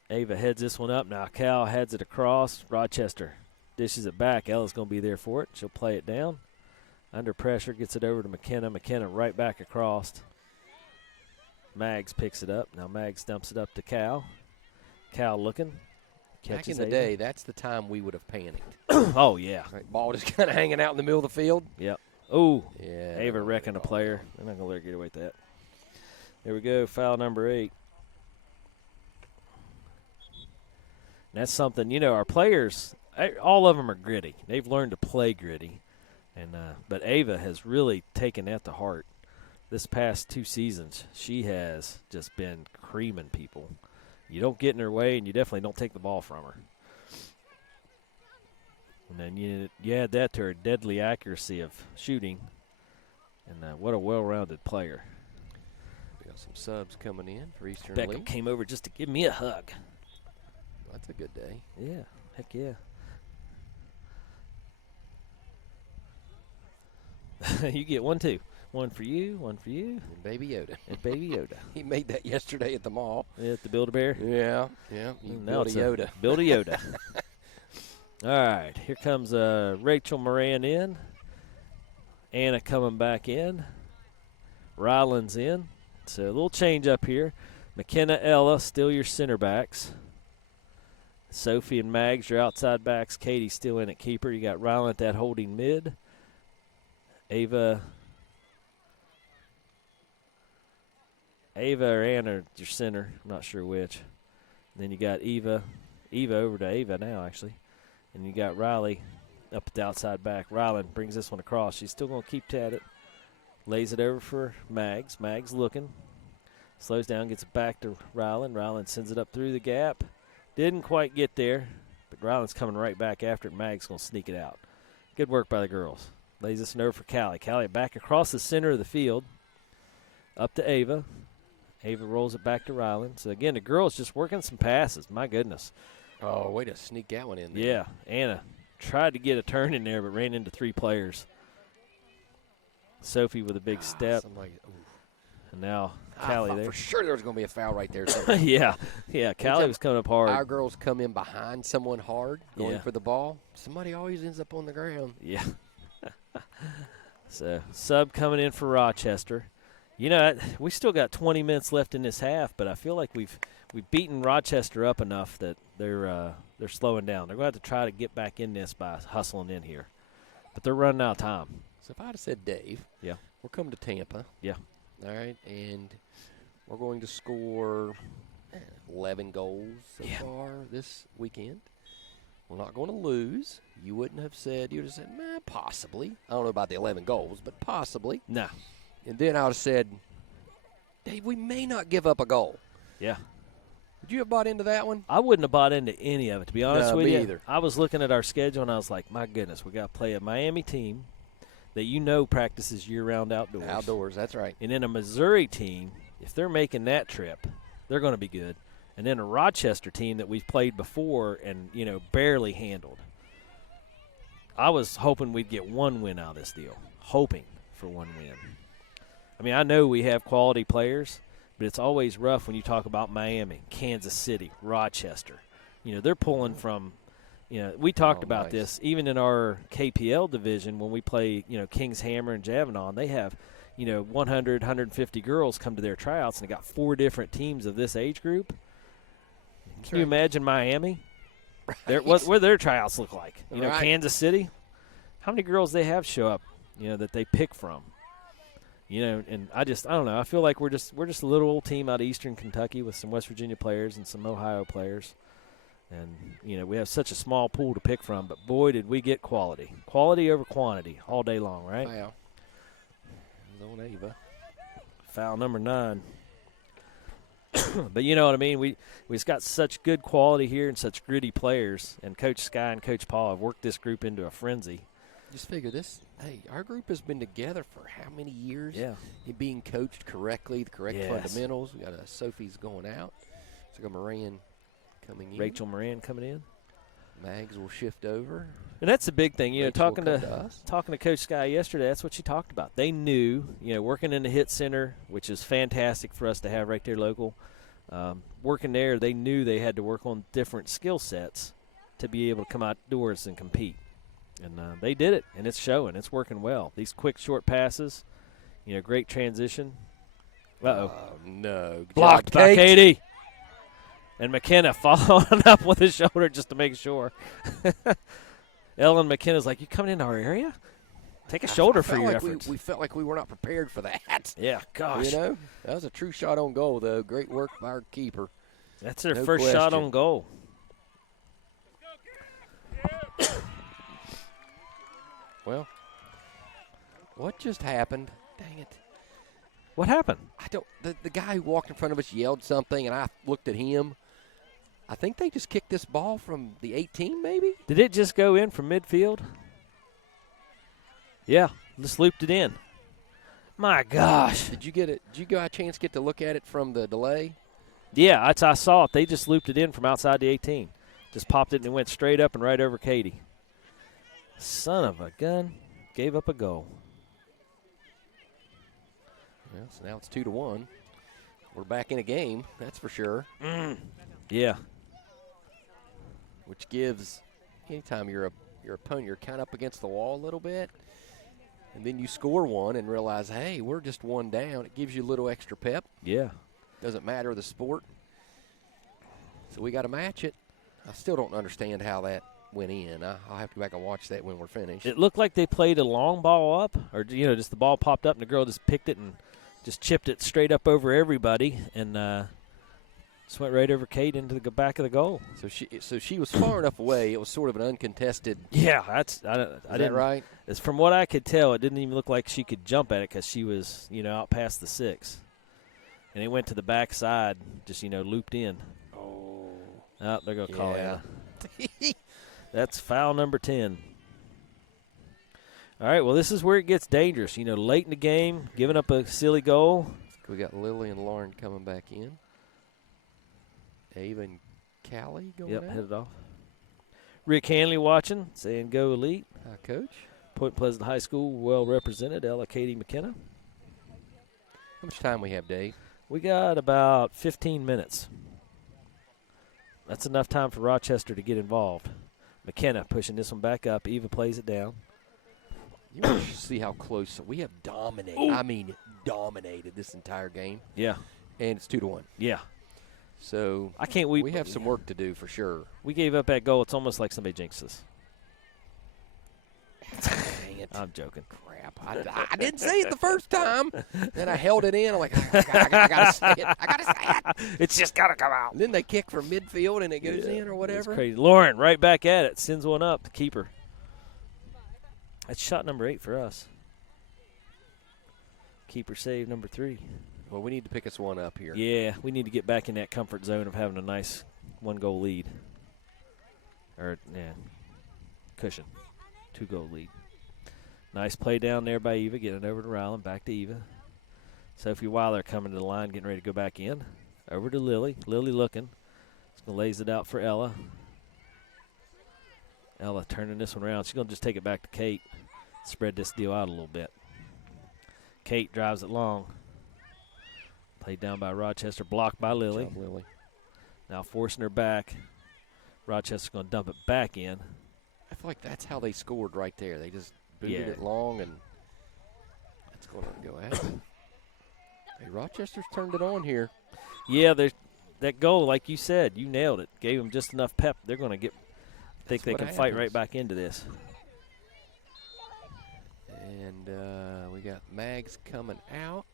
Ava heads this one up. Now Cal heads it across. Rochester dishes it back. Ella's going to be there for it. She'll play it down. Under pressure, gets it over to McKenna. McKenna right back across. Mags picks it up. Now Mags dumps it up to Cal. Cal looking. Back in the day, that's the time we would have panicked. Oh, yeah. Right, ball just kind of hanging out in the middle of the field. Yep. Oh, yeah. Ava wrecking a player. They're not going to let her get away with that. There we go, foul number 8. And that's something, you know, our players, all of them are gritty. They've learned to play gritty. And but Ava has really taken that to heart. This past 2 seasons, she has just been creaming people. You don't get in her way, and you definitely don't take the ball from her. And then you add that to her deadly accuracy of shooting. And what a well-rounded player. We got some subs coming in for Eastern Beckham League. came over just to give me a hug. That's a good day. Yeah, heck yeah. You get one, too. One for you, one for you. And Baby Yoda. And Baby Yoda. He made that yesterday at the mall. Yeah, at the Build-A-Bear? Yeah. You now build a Yoda. Build a Yoda. All right, here comes Rachel Moran in. Anna coming back in. Ryland's in. So a little change up here. McKenna, Ella, still your center backs. Sophie and Mags, your outside backs. Katie's still in at keeper. You got Ryland at that holding mid. Ava or Anna are your center. I'm not sure which. Then you got Eva over to Ava now, actually. And you got Riley up at the outside back. Ryland brings this one across. She's still going to keep at it. Lays it over for Mags. Mags looking. Slows down, gets it back to Ryland. Ryland sends it up through the gap. Didn't quite get there, but Ryland's coming right back after it. Mag's going to sneak it out. Good work by the girls. Lays this one over for Callie. Callie back across the center of the field. Up to Ava. Ava rolls it back to Ryland. So, again, the girls just working some passes. My goodness. Oh, way to sneak that one in there. Yeah, Anna tried to get a turn in there but ran into 3 players. Sophie with a big step. And now Callie there. For sure there was going to be a foul right there. yeah, Callie was coming up hard. Our girls come in behind someone hard, going for the ball. Somebody always ends up on the ground. Yeah. So, sub coming in for Rochester. You know, we still got 20 minutes left in this half, but I feel like we've beaten Rochester up enough that they're slowing down. They're going to have to try to get back in this by hustling in here. But they're running out of time. So if I'd have said, Dave, yeah, we're coming to Tampa. Yeah. All right, and we're going to score 11 goals so far this weekend. We're not going to lose. You wouldn't have said, you would have said, possibly. I don't know about the 11 goals, but possibly. No. And then I would have said, Dave, we may not give up a goal. Yeah. Would you have bought into that one? I wouldn't have bought into any of it, to be honest with you. Me either. I was looking at our schedule, and I was like, my goodness, we got to play a Miami team that practices year-round outdoors. Outdoors, that's right. And then a Missouri team, if they're making that trip, they're going to be good. And then a Rochester team that we've played before and, barely handled. I was hoping we'd get one win out of this deal, hoping for one win. I mean, I know we have quality players, but it's always rough when you talk about Miami, Kansas City, Rochester. They're pulling from, we talked about this even in our KPL division when we play, Kings Hammer and Javanon. They have, 100, 150 girls come to their tryouts, and they got 4 different teams of this age group. Can you imagine Miami? Right. What their tryouts look like? Right. Kansas City, how many girls they have show up, that they pick from? And I don't know. I feel like we're just a little old team out of Eastern Kentucky with some West Virginia players and some Ohio players. And, we have such a small pool to pick from, but boy, did we get quality. Quality over quantity all day long, right? Wow. Zone Ava. Foul number 9. But you know what I mean? We just got such good quality here and such gritty players, and Coach Sky and Coach Paul have worked this group into a frenzy. Just figure this. Hey, our group has been together for how many years? Yeah. Being coached correctly, the correct fundamentals. We got Sophie's going out. So got Moran coming in. Rachel Moran coming in. Mags will shift over. And that's the big thing. Talking to Coach Sky yesterday, that's what she talked about. They knew, working in the hit center, which is fantastic for us to have right there local. Working there, they knew they had to work on different skill sets to be able to come outdoors and compete. And they did it, and it's showing. It's working well. These quick, short passes, great transition. Uh-oh. No. Blocked by Katie. And McKenna following up with his shoulder just to make sure. Ellen McKenna's like, you coming into our area? Take a shoulder for your efforts. We felt like we were not prepared for that. Yeah, gosh. That was a true shot on goal, though. Great work by our keeper. That's their first shot on goal. Well, what just happened? Dang it. What happened? The guy who walked in front of us yelled something, and I looked at him. I think they just kicked this ball from the 18, maybe? Did it just go in from midfield? Yeah, just looped it in. My gosh. Did you get a chance to get to look at it from the delay? Yeah, I saw it. They just looped it in from outside the 18. Just popped it and it went straight up and right over Katie. Son of a gun. Gave up a goal. Well, so now it's 2-1. We're back in a game, that's for sure. Yeah. Which gives, anytime your opponent, you're kind of up against the wall a little bit, and then you score one and realize, hey, we're just one down. It gives you a little extra pep. Yeah. Doesn't matter the sport. So we got to match it. I still don't understand how that went in. I'll have to go back and watch that when we're finished. It looked like they played a long ball up, or just the ball popped up and the girl just picked it and just chipped it straight up over everybody and just went right over Kate into the back of the goal. So she was far enough away. It was sort of an uncontested. Yeah, I Is that didn't. right? As from what I could tell, it didn't even look like she could jump at it because she was out past the 6, and it went to the back side, just looped in. Oh, They're gonna call yeah. it. That's foul number 10. All right, well, this is where it gets dangerous. Late in the game, giving up a silly goal. We got Lily and Lauren coming back in. Ava and Callie going out. Yep, headed off. Rick Hanley watching, saying go Elite. Hi, Coach. Point Pleasant High School, well represented. Ella Katie McKenna. How much time we have, Dave? We got about 15 minutes. That's enough time for Rochester to get involved. McKenna pushing this one back up. Eva plays it down. You want to see how close we have dominated. Ooh. I mean, dominated this entire game. Yeah. And it's 2-1. Yeah. So I can't. we have some work to do for sure. We gave up that goal. It's almost like somebody jinxed us. Dang it. I'm joking. Crap. I didn't say it the first time. Then I held it in. I'm like, I got to say it. I got to say it. It's just got to come out. And then they kick from midfield and it goes in or whatever. It's crazy. Lauren right back at it. Sends one up. The keeper. That's shot number 8 for us. Keeper save number 3. Well, we need to pick us one up here. Yeah, we need to get back in that comfort zone of having a nice 1-goal lead. Cushion. 2-goal lead. Nice play down there by Eva, getting it over to Ryland. Back to Eva. Sophie Weiler coming to the line, getting ready to go back in. Over to Lily. Lily looking. She's going to lays it out for Ella. Ella turning this one around. She's going to just take it back to Kate. Spread this deal out a little bit. Kate drives it long. Played down by Rochester. Blocked by Lily. Good job, Lily. Now forcing her back. Rochester's going to dump it back in. I feel like that's how they scored right there. They just booted it long, and that's going to go out. Hey, Rochester's turned it on here. Yeah, that goal, like you said, you nailed it. Gave them just enough pep. They're going to think they can fight right back into this. And we got Mags coming out.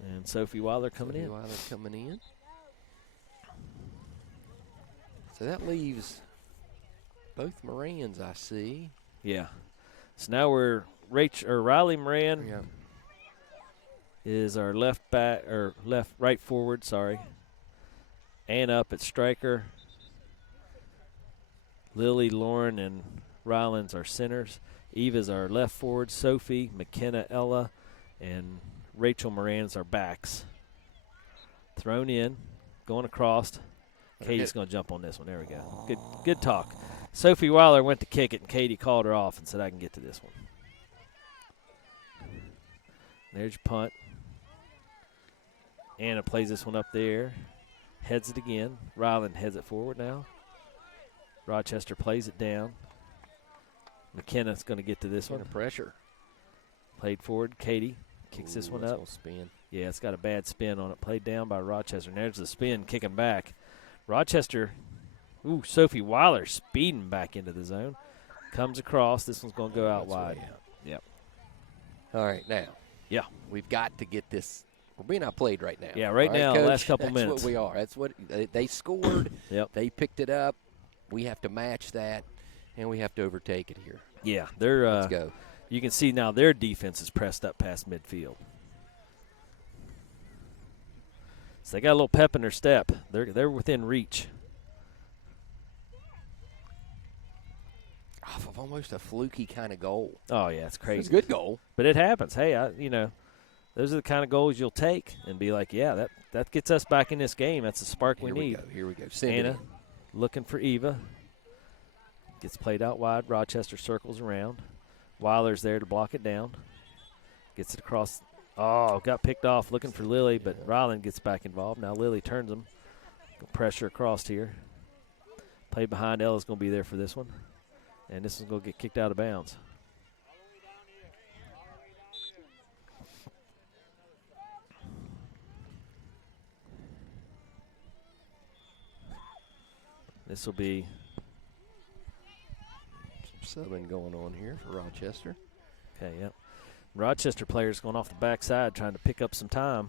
And Sophie Weiler coming in. Weiler coming in. So that leaves both Morans, I see. Yeah. So now Riley Moran is our right forward, sorry. And up at striker. Lily, Lauren, and Ryland's our centers. Eva's our left forward. Sophie, McKenna, Ella, and Rachel Moran's our backs. Thrown in, going across. Katie's going to jump on this one. There we go. Good talk. Sophie Weiler went to kick it, and Katie called her off and said, I can get to this one. There's your punt. Anna plays this one up there. Heads it again. Ryland heads it forward now. Rochester plays it down. McKenna's going to get to this one. Pressure. Played forward. Katie kicks this one up. Spin. Yeah, it's got a bad spin on it. Played down by Rochester. And there's the spin kicking back. Rochester, Sophie Weiler speeding back into the zone. Comes across. This one's going to go out wide. Yep. All right, now. Yeah. We've got to get this. We're being outplayed right now. Yeah, right now, Coach? last couple minutes. That's what we are. That's what they scored. Yep. They picked it up. We have to match that, and we have to overtake it here. Yeah, they're. Let's go. You can see now their defense is pressed up past midfield. So they got a little pep in their step. They're within reach. Off of almost a fluky kind of goal. Oh yeah, it's crazy. It's a good goal, but it happens. Hey, those are the kind of goals you'll take and be like, yeah, that gets us back in this game. That's the spark we need. Here we go. Anna looking for Eva. Gets played out wide. Rochester circles around. Weiler's there to block it down. Gets it across. Oh, got picked off looking for Lily, but Ryland gets back involved. Now Lily turns them. Pressure across here. Play behind. Ella's going to be there for this one. And this one's going to get kicked out of bounds. This will be subbing going on here for Rochester. Okay, yep. Rochester players going off the backside trying to pick up some time.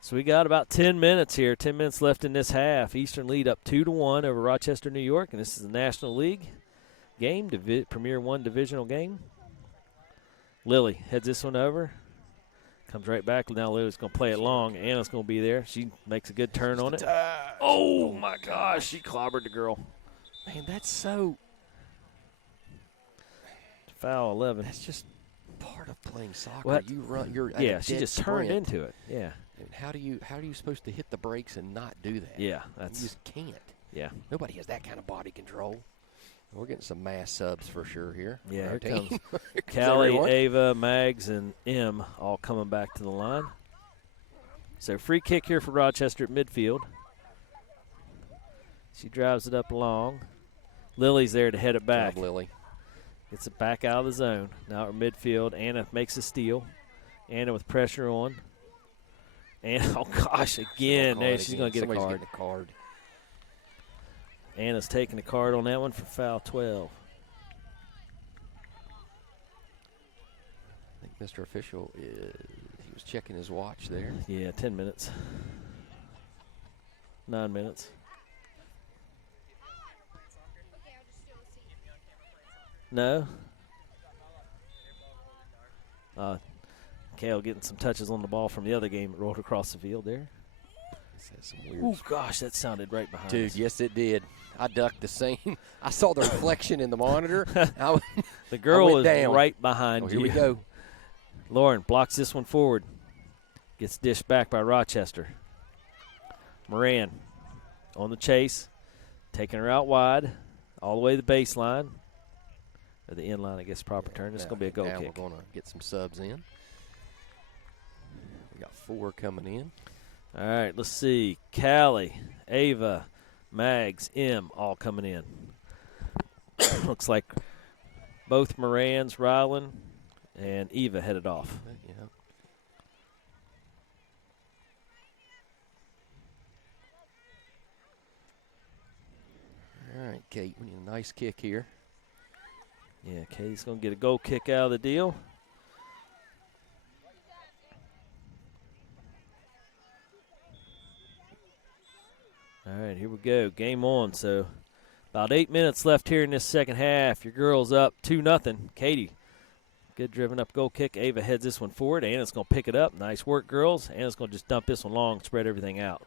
So we got about 10 minutes here, 10 minutes left in this half. Eastern lead up 2-1 over Rochester, New York, and this is the National League game, Premier 1 divisional game. Lily heads this one over. Comes right back. Now Lily's going to play it long. Anna's going to be there. She makes a good turn on it. Oh, my gosh. She clobbered the girl. Man, that's so. Foul 11. That's just part of playing soccer. What? You run. You're at Yeah, a she dead just sprint. turned into it. Yeah. And how are you supposed to hit the brakes and not do that? Yeah, You just can't. yeah. Nobody has that kind of body control. We're getting some mass subs for sure here. Yeah, Our here comes team. Callie, everyone. Ava, Mags, and M all coming back to the line. So free kick here for Rochester at midfield. She drives it up long. Lily's there to head it back. Job, Lily. Gets it back out of the zone. Now at midfield. Anna makes a steal. Anna with pressure on. And, oh, gosh, again. There, she's going to get a card. Getting a card. Anna's taking a card on that one for foul 12. I think Mr. Official he was checking his watch there. Yeah, 10 minutes. 9 minutes. No. Kale getting some touches on the ball from the other game. It rolled across the field there. Some weird. Oh, gosh, that sounded right behind Dude, us. yes, it did. I ducked the same. I saw the reflection in the monitor. The girl went is down. right behind you. Here we go. Lauren blocks this one forward. Gets dished back by Rochester. Moran on the chase. Taking her out wide. All the way to the baseline. Or the end line, I guess, proper turn. It's going to be a goal now kick. We're going to get some subs in. We got 4 coming in. All right, let's see. Callie, Ava, Mags, M all coming in. Looks like both Morans, Rylan, and Eva headed off. Yeah. All right, Kate, we need a nice kick here. Yeah, Katie's going to get a goal kick out of the deal. All right, here we go. Game on. So about 8 minutes left here in this second half. Your girls up 2-0. Katie, good driven up goal kick. Ava heads this one forward. Anna's going to pick it up. Nice work, girls. Anna's going to just dump this one long, spread everything out.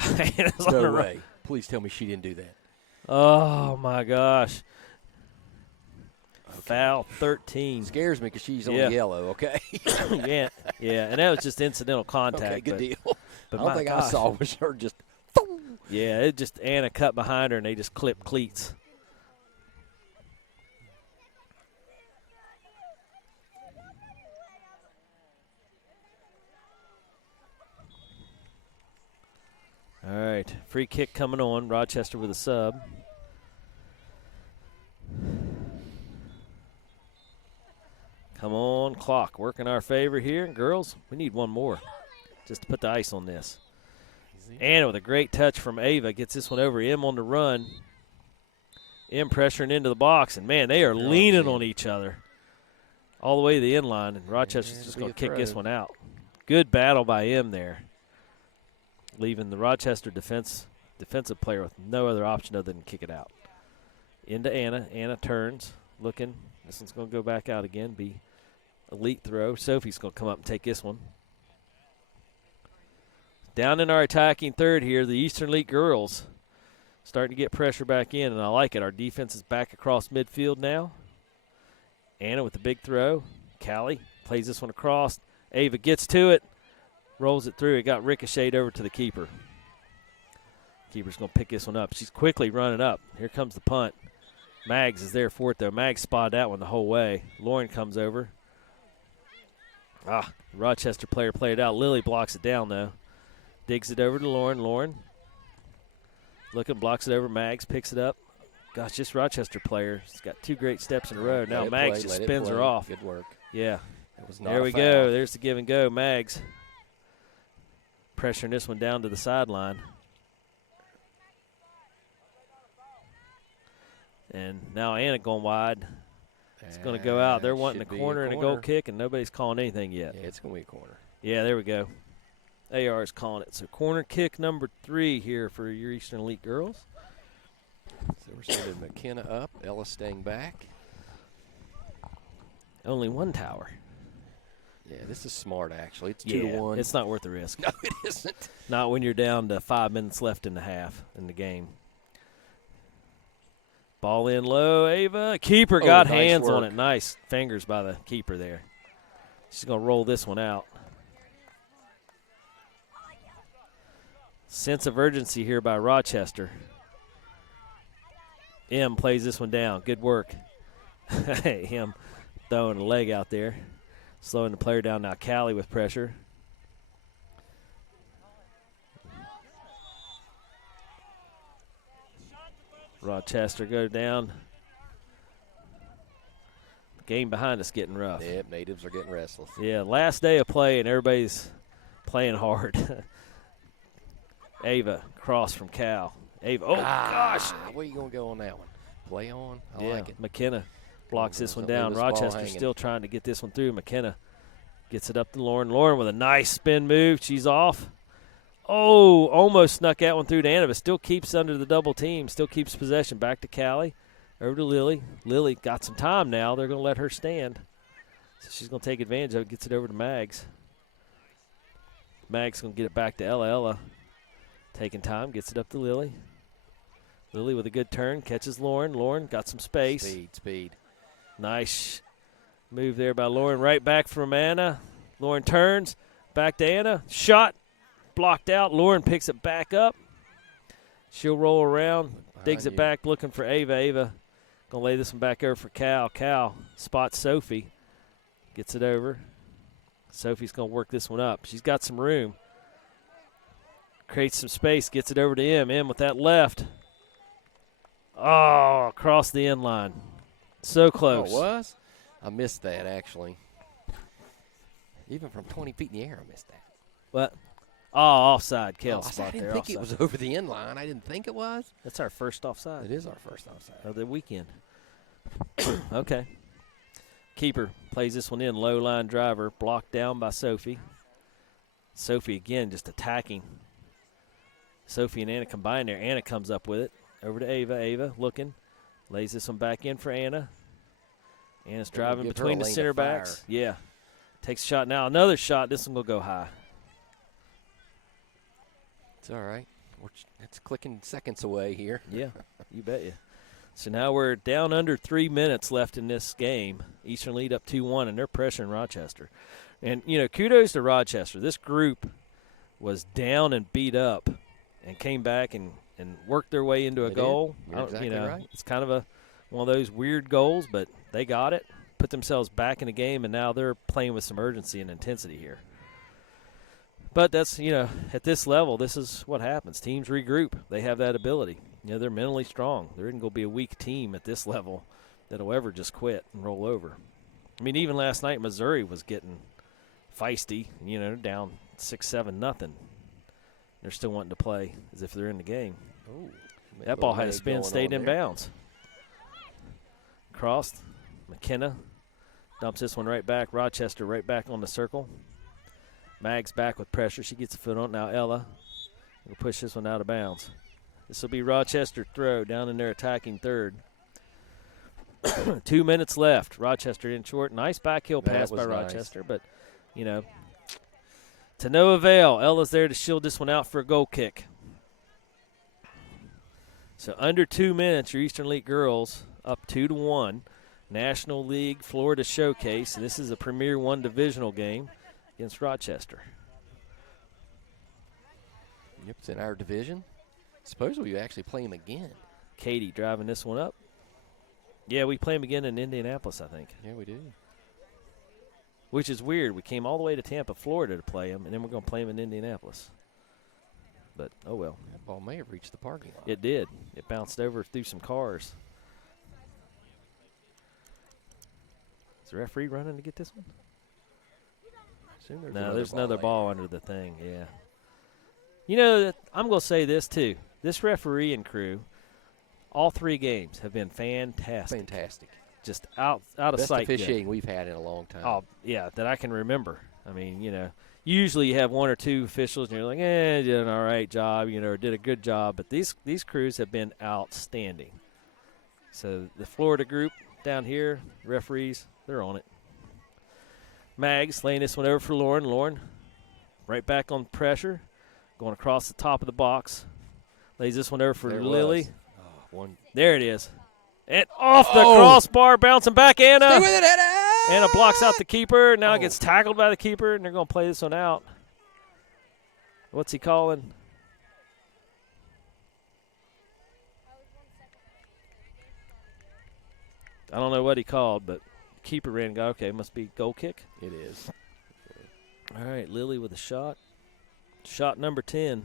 Anna's on the No run. way. Please tell me she didn't do that. Oh, my gosh. Foul 13. Scares me because she's on Yeah. yellow, okay? yeah, and that was just incidental contact. Okay, good but, deal. But I don't my think gosh. I saw was her just. Yeah, it just Anna cut behind her and they just clipped cleats. All right, free kick coming on. Rochester with a sub. Come on, clock. Working our favor here. Girls, we need one more just to put the ice on this. Anna with a great touch from Ava. Gets this one over. M on the run. M pressuring into the box. And, man, they are leaning on each other all the way to the end line. And Rochester's just going to kick this one out. Good battle by M there. Leaving the Rochester defensive player with no other option other than kick it out. Into Anna. Anna turns, looking. This one's going to go back out again. Be elite throw. Sophie's going to come up and take this one. Down in our attacking third here, the Eastern League girls starting to get pressure back in, and I like it. Our defense is back across midfield now. Anna with the big throw. Callie plays this one across. Ava gets to it, rolls it through. It got ricocheted over to the keeper. Keeper's going to pick this one up. She's quickly running up. Here comes the punt. Mags is there for it, though. Mags spotted that one the whole way. Lauren comes over. Rochester player played it out. Lily blocks it down, though. Digs it over to Lauren. Lauren looking, blocks it over. Mags picks it up. Gosh, this Rochester player has got 2 great steps in a row. Now Mags just spins her off. Good work. Yeah. It was not There a we foul. go. There's the give and go. Mags pressuring this one down to the sideline. And now Anna going wide. It's going to go out. They're wanting a corner and a goal kick, and nobody's calling anything yet. Yeah, it's going to be a corner. Yeah, there we go. AR is calling it. So corner kick number 3 here for your Eastern Elite girls. So we're sending McKenna up, Ella staying back. Only one tower. Yeah, this is smart, actually. It's 2-1. It's not worth the risk. No, it isn't. Not when you're down to 5 minutes left in the half in the game. Ball in low, Ava. Keeper got nice hands work on it. Nice fingers by the keeper there. She's going to roll this one out. Sense of urgency here by Rochester. M plays this one down. Good work. Hey, him throwing a leg out there. Slowing the player down now. Callie with pressure. Rochester go down. The game behind us getting rough. Yep, natives are getting restless. Yeah, last day of play and everybody's playing hard. Ava, cross from Cal. Ava, gosh. Where you going to go on that one? Play on? I Yeah, like it. McKenna blocks this one Don't leave down. this ball Rochester hanging. still trying to get this one through. McKenna gets it up to Lauren. Lauren with a nice spin move. She's off. Oh, almost snuck that one through to Anna, but still keeps under the double team. Still keeps possession. Back to Callie. Over to Lily. Lily got some time now. They're going to let her stand. So she's going to take advantage of it. Gets it over to Mags. Mags going to get it back to Ella. Ella taking time. Gets it up to Lily. Lily with a good turn. Catches Lauren. Lauren got some space. Speed. Nice move there by Lauren. Right back from Anna. Lauren turns. Back to Anna. Shot. Blocked out. Lauren picks it back up. She'll roll around. Digs it back looking for Ava. Ava going to lay this one back over for Cal. Cal spots Sophie. Gets it over. Sophie's going to work this one up. She's got some room. Creates some space. Gets it over to M. M with that left. Oh, across the end line. So close. Oh, it was? I missed that, actually. Even from 20 feet in the air, I missed that. What? Oh, offside. Kale I spot didn't there. think Offside. it was over the end line. I didn't think it was. That's our first offside. It is our first offside. Of the weekend. Okay. Keeper plays this one in. Low line driver. Blocked down by Sophie. Sophie again just attacking. Sophie and Anna combine there. Anna comes up with it. Over to Ava. Ava looking. Lays this one back in for Anna. Anna's driving give her between a the lane center to fire. backs. Yeah. Takes a shot now. Another shot. This one will go high. It's all right. It's clicking seconds away here. Yeah, you bet you. So now we're down under 3 minutes left in this game. Eastern lead up 2-1, and they're pressuring Rochester. And, kudos to Rochester. This group was down and beat up and came back and worked their way into a They goal. did. You're exactly right. It's kind of one of those weird goals, but they got it, put themselves back in the game, and now they're playing with some urgency and intensity here. But that's, at this level, this is what happens. Teams regroup. They have that ability. They're mentally strong. There isn't going to be a weak team at this level that'll ever just quit and roll over. I mean, even last night, Missouri was getting feisty, down 6-7 nothing. They're still wanting to play as if they're in the game. Ooh, That ball had a spin, stayed in bounds. Crossed. McKenna dumps this one right back. Rochester right back on the circle. Mag's back with pressure. She gets a foot on it. Now Ella will push this one out of bounds. This will be Rochester throw down in their attacking third. 2 minutes left. Rochester in short. Nice backheel pass by Rochester, but, to no avail. Ella's there to shield this one out for a goal kick. So under 2 minutes, your Eastern League girls up 2-1. National League Florida Showcase. And this is a Premier 1 divisional game against Rochester. Yep, it's in our division. Suppose we actually play them again. Katie driving this one up. Yeah, we play them again in Indianapolis, I think. Yeah, we do. Which is weird. We came all the way to Tampa, Florida to play them, and then we're going to play them in Indianapolis. But, oh well. That ball may have reached the parking lot. It did. It bounced over through some cars. Is the referee running to get this one? No, there's another ball under the thing, yeah. I'm going to say this, too. This refereeing crew, all 3 games have been fantastic. Fantastic. Just out of Best sight. officiating we've had in a long time. Oh, yeah, that I can remember. I mean, usually you have 1 or 2 officials, and you're like, did an all right job, or did a good job. But these crews have been outstanding. So the Florida group down here, referees, they're on it. Mags laying this one over for Lauren. Lauren right back on pressure, going across the top of the box. Lays this one over for Lily. There it is. And off the crossbar, bouncing back. Anna. Stay with it, Anna. Anna blocks out the keeper. Now it gets tackled by the keeper, and they're going to play this one out. What's he calling? I don't know what he called, but keeper ran and go, okay, must be goal kick. It is. All right, Lily with a shot. Shot number 10.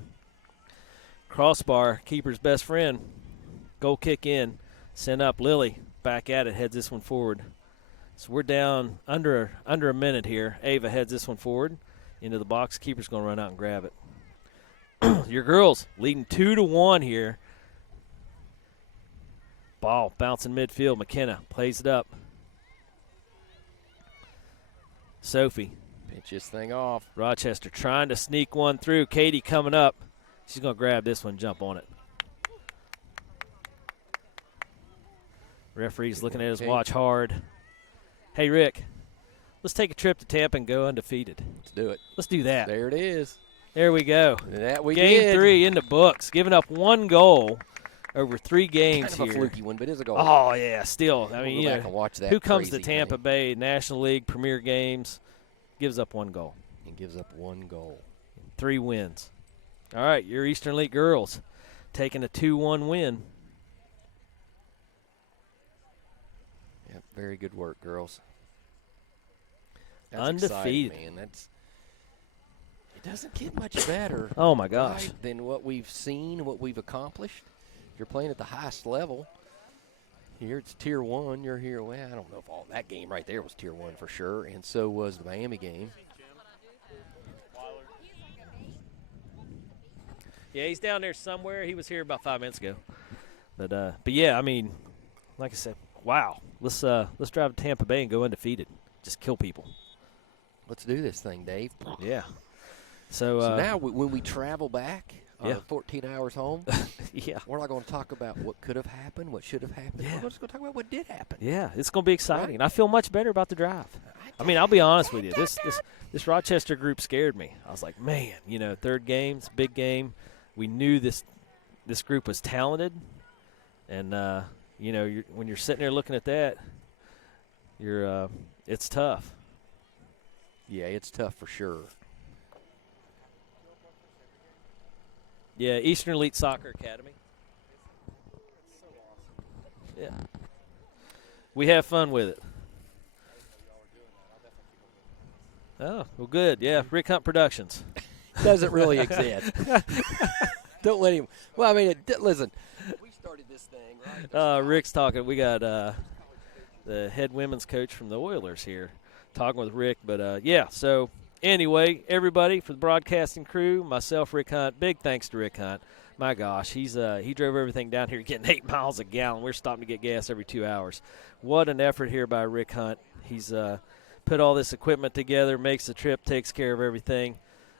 Crossbar, keeper's best friend. Goal kick in. Send up. Lily back at it, heads this one forward. So we're down under a minute here. Ava heads this one forward into the box. Keeper's going to run out and grab it. Your girls leading 2-1 here. Ball bouncing midfield. McKenna plays it up. Sophie. Pinch this thing off. Rochester trying to sneak one through. Katie coming up. She's going to grab this one, jump on it. Referee's looking at his watch hard. Hey, Rick, let's take a trip to Tampa and go undefeated. Let's do it. Let's do that. There it is. There we go. That we Game did. 3 in the books. Giving up 1 goal over 3 games kind of here. a fluky one, but it's a goal. Oh, yeah, still. I mean, we'll go back and watch that who comes to crazy Tampa thing. Bay National League Premier Games, gives up 1 goal. And gives up 1 goal. 3 wins. All right, your Eastern League girls taking a 2-1 win. Yep, very good work, girls. That's Undefeated. exciting, man. It doesn't get much better. Oh, my gosh. Right, than what we've seen, what we've accomplished. You're playing at the highest level. Here it's Tier 1. You're here. Well, I don't know if all that game right there was Tier 1 for sure, and so was the Miami game. Yeah, he's down there somewhere. He was here about 5 minutes ago. But yeah, I mean, like I said, wow. Let's drive to Tampa Bay and go undefeated. Just kill people. Let's do this thing, Dave. Yeah. So now when we travel back, 14 hours home, yeah, we're not going to talk about what could have happened, what should have happened. Yeah. We're just going to talk about what did happen. Yeah, it's going to be exciting. I feel much better about the drive. I mean, I'll be honest with you. This Rochester group scared me. I was like, man, 3rd game, it's a big game. We knew this group was talented, and when you're sitting there looking at that, it's tough. Yeah, it's tough for sure. Yeah, Eastern Elite Soccer Academy. Yeah, we have fun with it. Oh, well, good. Yeah, Rick Hunt Productions. Doesn't really exist. Don't let him. Well, I mean, listen. We started this thing, right? Rick's talking. We got the head women's coach from the Oilers here talking with Rick. But, yeah, so anyway, everybody for the broadcasting crew, myself, Rick Hunt, big thanks to Rick Hunt. My gosh, he drove everything down here getting 8 miles a gallon. We're stopping to get gas every 2 hours. What an effort here by Rick Hunt. He's put all this equipment together, makes the trip, takes care of everything.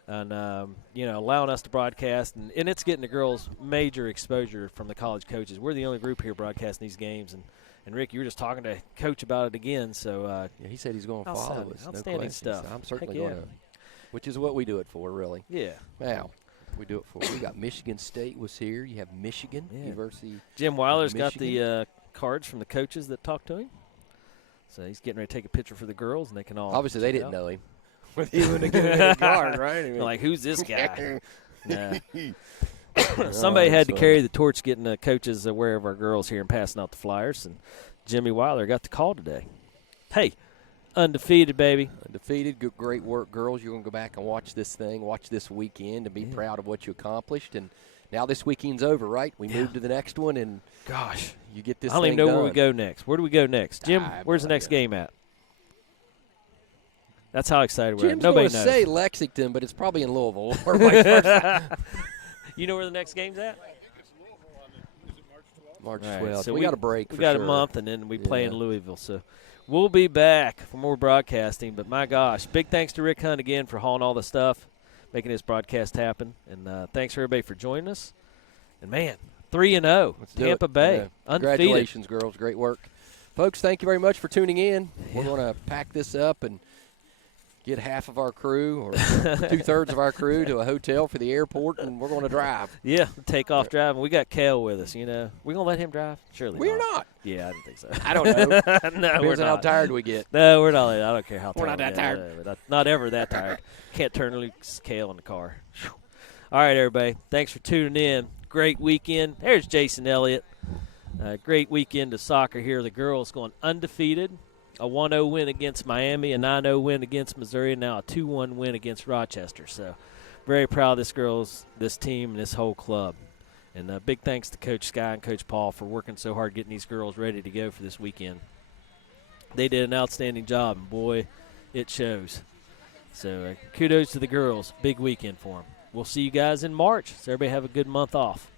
And, allowing us to broadcast. And it's getting the girls major exposure from the college coaches. We're the only group here broadcasting these games. And Rick, you were just talking to Coach about it again. So yeah, he said he's going to follow us. Outstanding stuff. I'm certainly going to, which is what we do it for, really. Yeah. Wow. We do it for. We got Michigan State was here. You have Michigan University. Jim Weiler's got the cards from the coaches that talked to him. So he's getting ready to take a picture for the girls, and they can all. Obviously, they didn't know him. He wouldn't have given him a card, right? I mean, like, who's this guy? Nah. Somebody had to carry the torch getting the coaches aware of our girls here and passing out the flyers, and Jimmy Weiler got the call today. Hey, undefeated, baby. Undefeated, good, great work, girls. You're going to go back and watch this thing, watch this weekend, and be proud of what you accomplished. And now this weekend's over, right? We move to the next one, and gosh, you get this I don't even thing know done. where we go next. Where do we go next? Jim, where's the next game at? That's how excited we are. Jim's Nobody going to knows. say Lexington, but it's probably in Louisville or vice versa. You know where the next game's at? March All right, 12th. so we got a break. We for got sure. a month, and then we play in Yeah. Louisville. So we'll be back for more broadcasting. But, my gosh, big thanks to Rick Hunt again for hauling all the stuff, making this broadcast happen. And thanks, everybody, for joining us. And, man, 3-0, Let's do Tampa it. Bay, Yeah. undefeated. Congratulations, girls. Great work. Folks, thank you very much for tuning in. Yeah. We're going to pack this up and get half of our crew or 2/3 of our crew to a hotel for the airport, and we're going to drive. Yeah, take off driving. We got Kale with us, you know. We going to let him drive? Surely We're not. not. Yeah, I didn't think so. I don't know. No, we're Depends on how not. tired we get. No, we're not. I don't care how tired We're not that we get. tired. Not ever that tired. Can't turn loose Kale in the car. Whew. All right, everybody. Thanks for tuning in. Great weekend. There's Jason Elliott. Great weekend of soccer here. The girls going undefeated. A 1-0 win against Miami, a 9-0 win against Missouri, and now a 2-1 win against Rochester. So very proud of this team, and this whole club. And big thanks to Coach Sky and Coach Paul for working so hard getting these girls ready to go for this weekend. They did an outstanding job, and, boy, it shows. So kudos to the girls. Big weekend for them. We'll see you guys in March. So everybody have a good month off.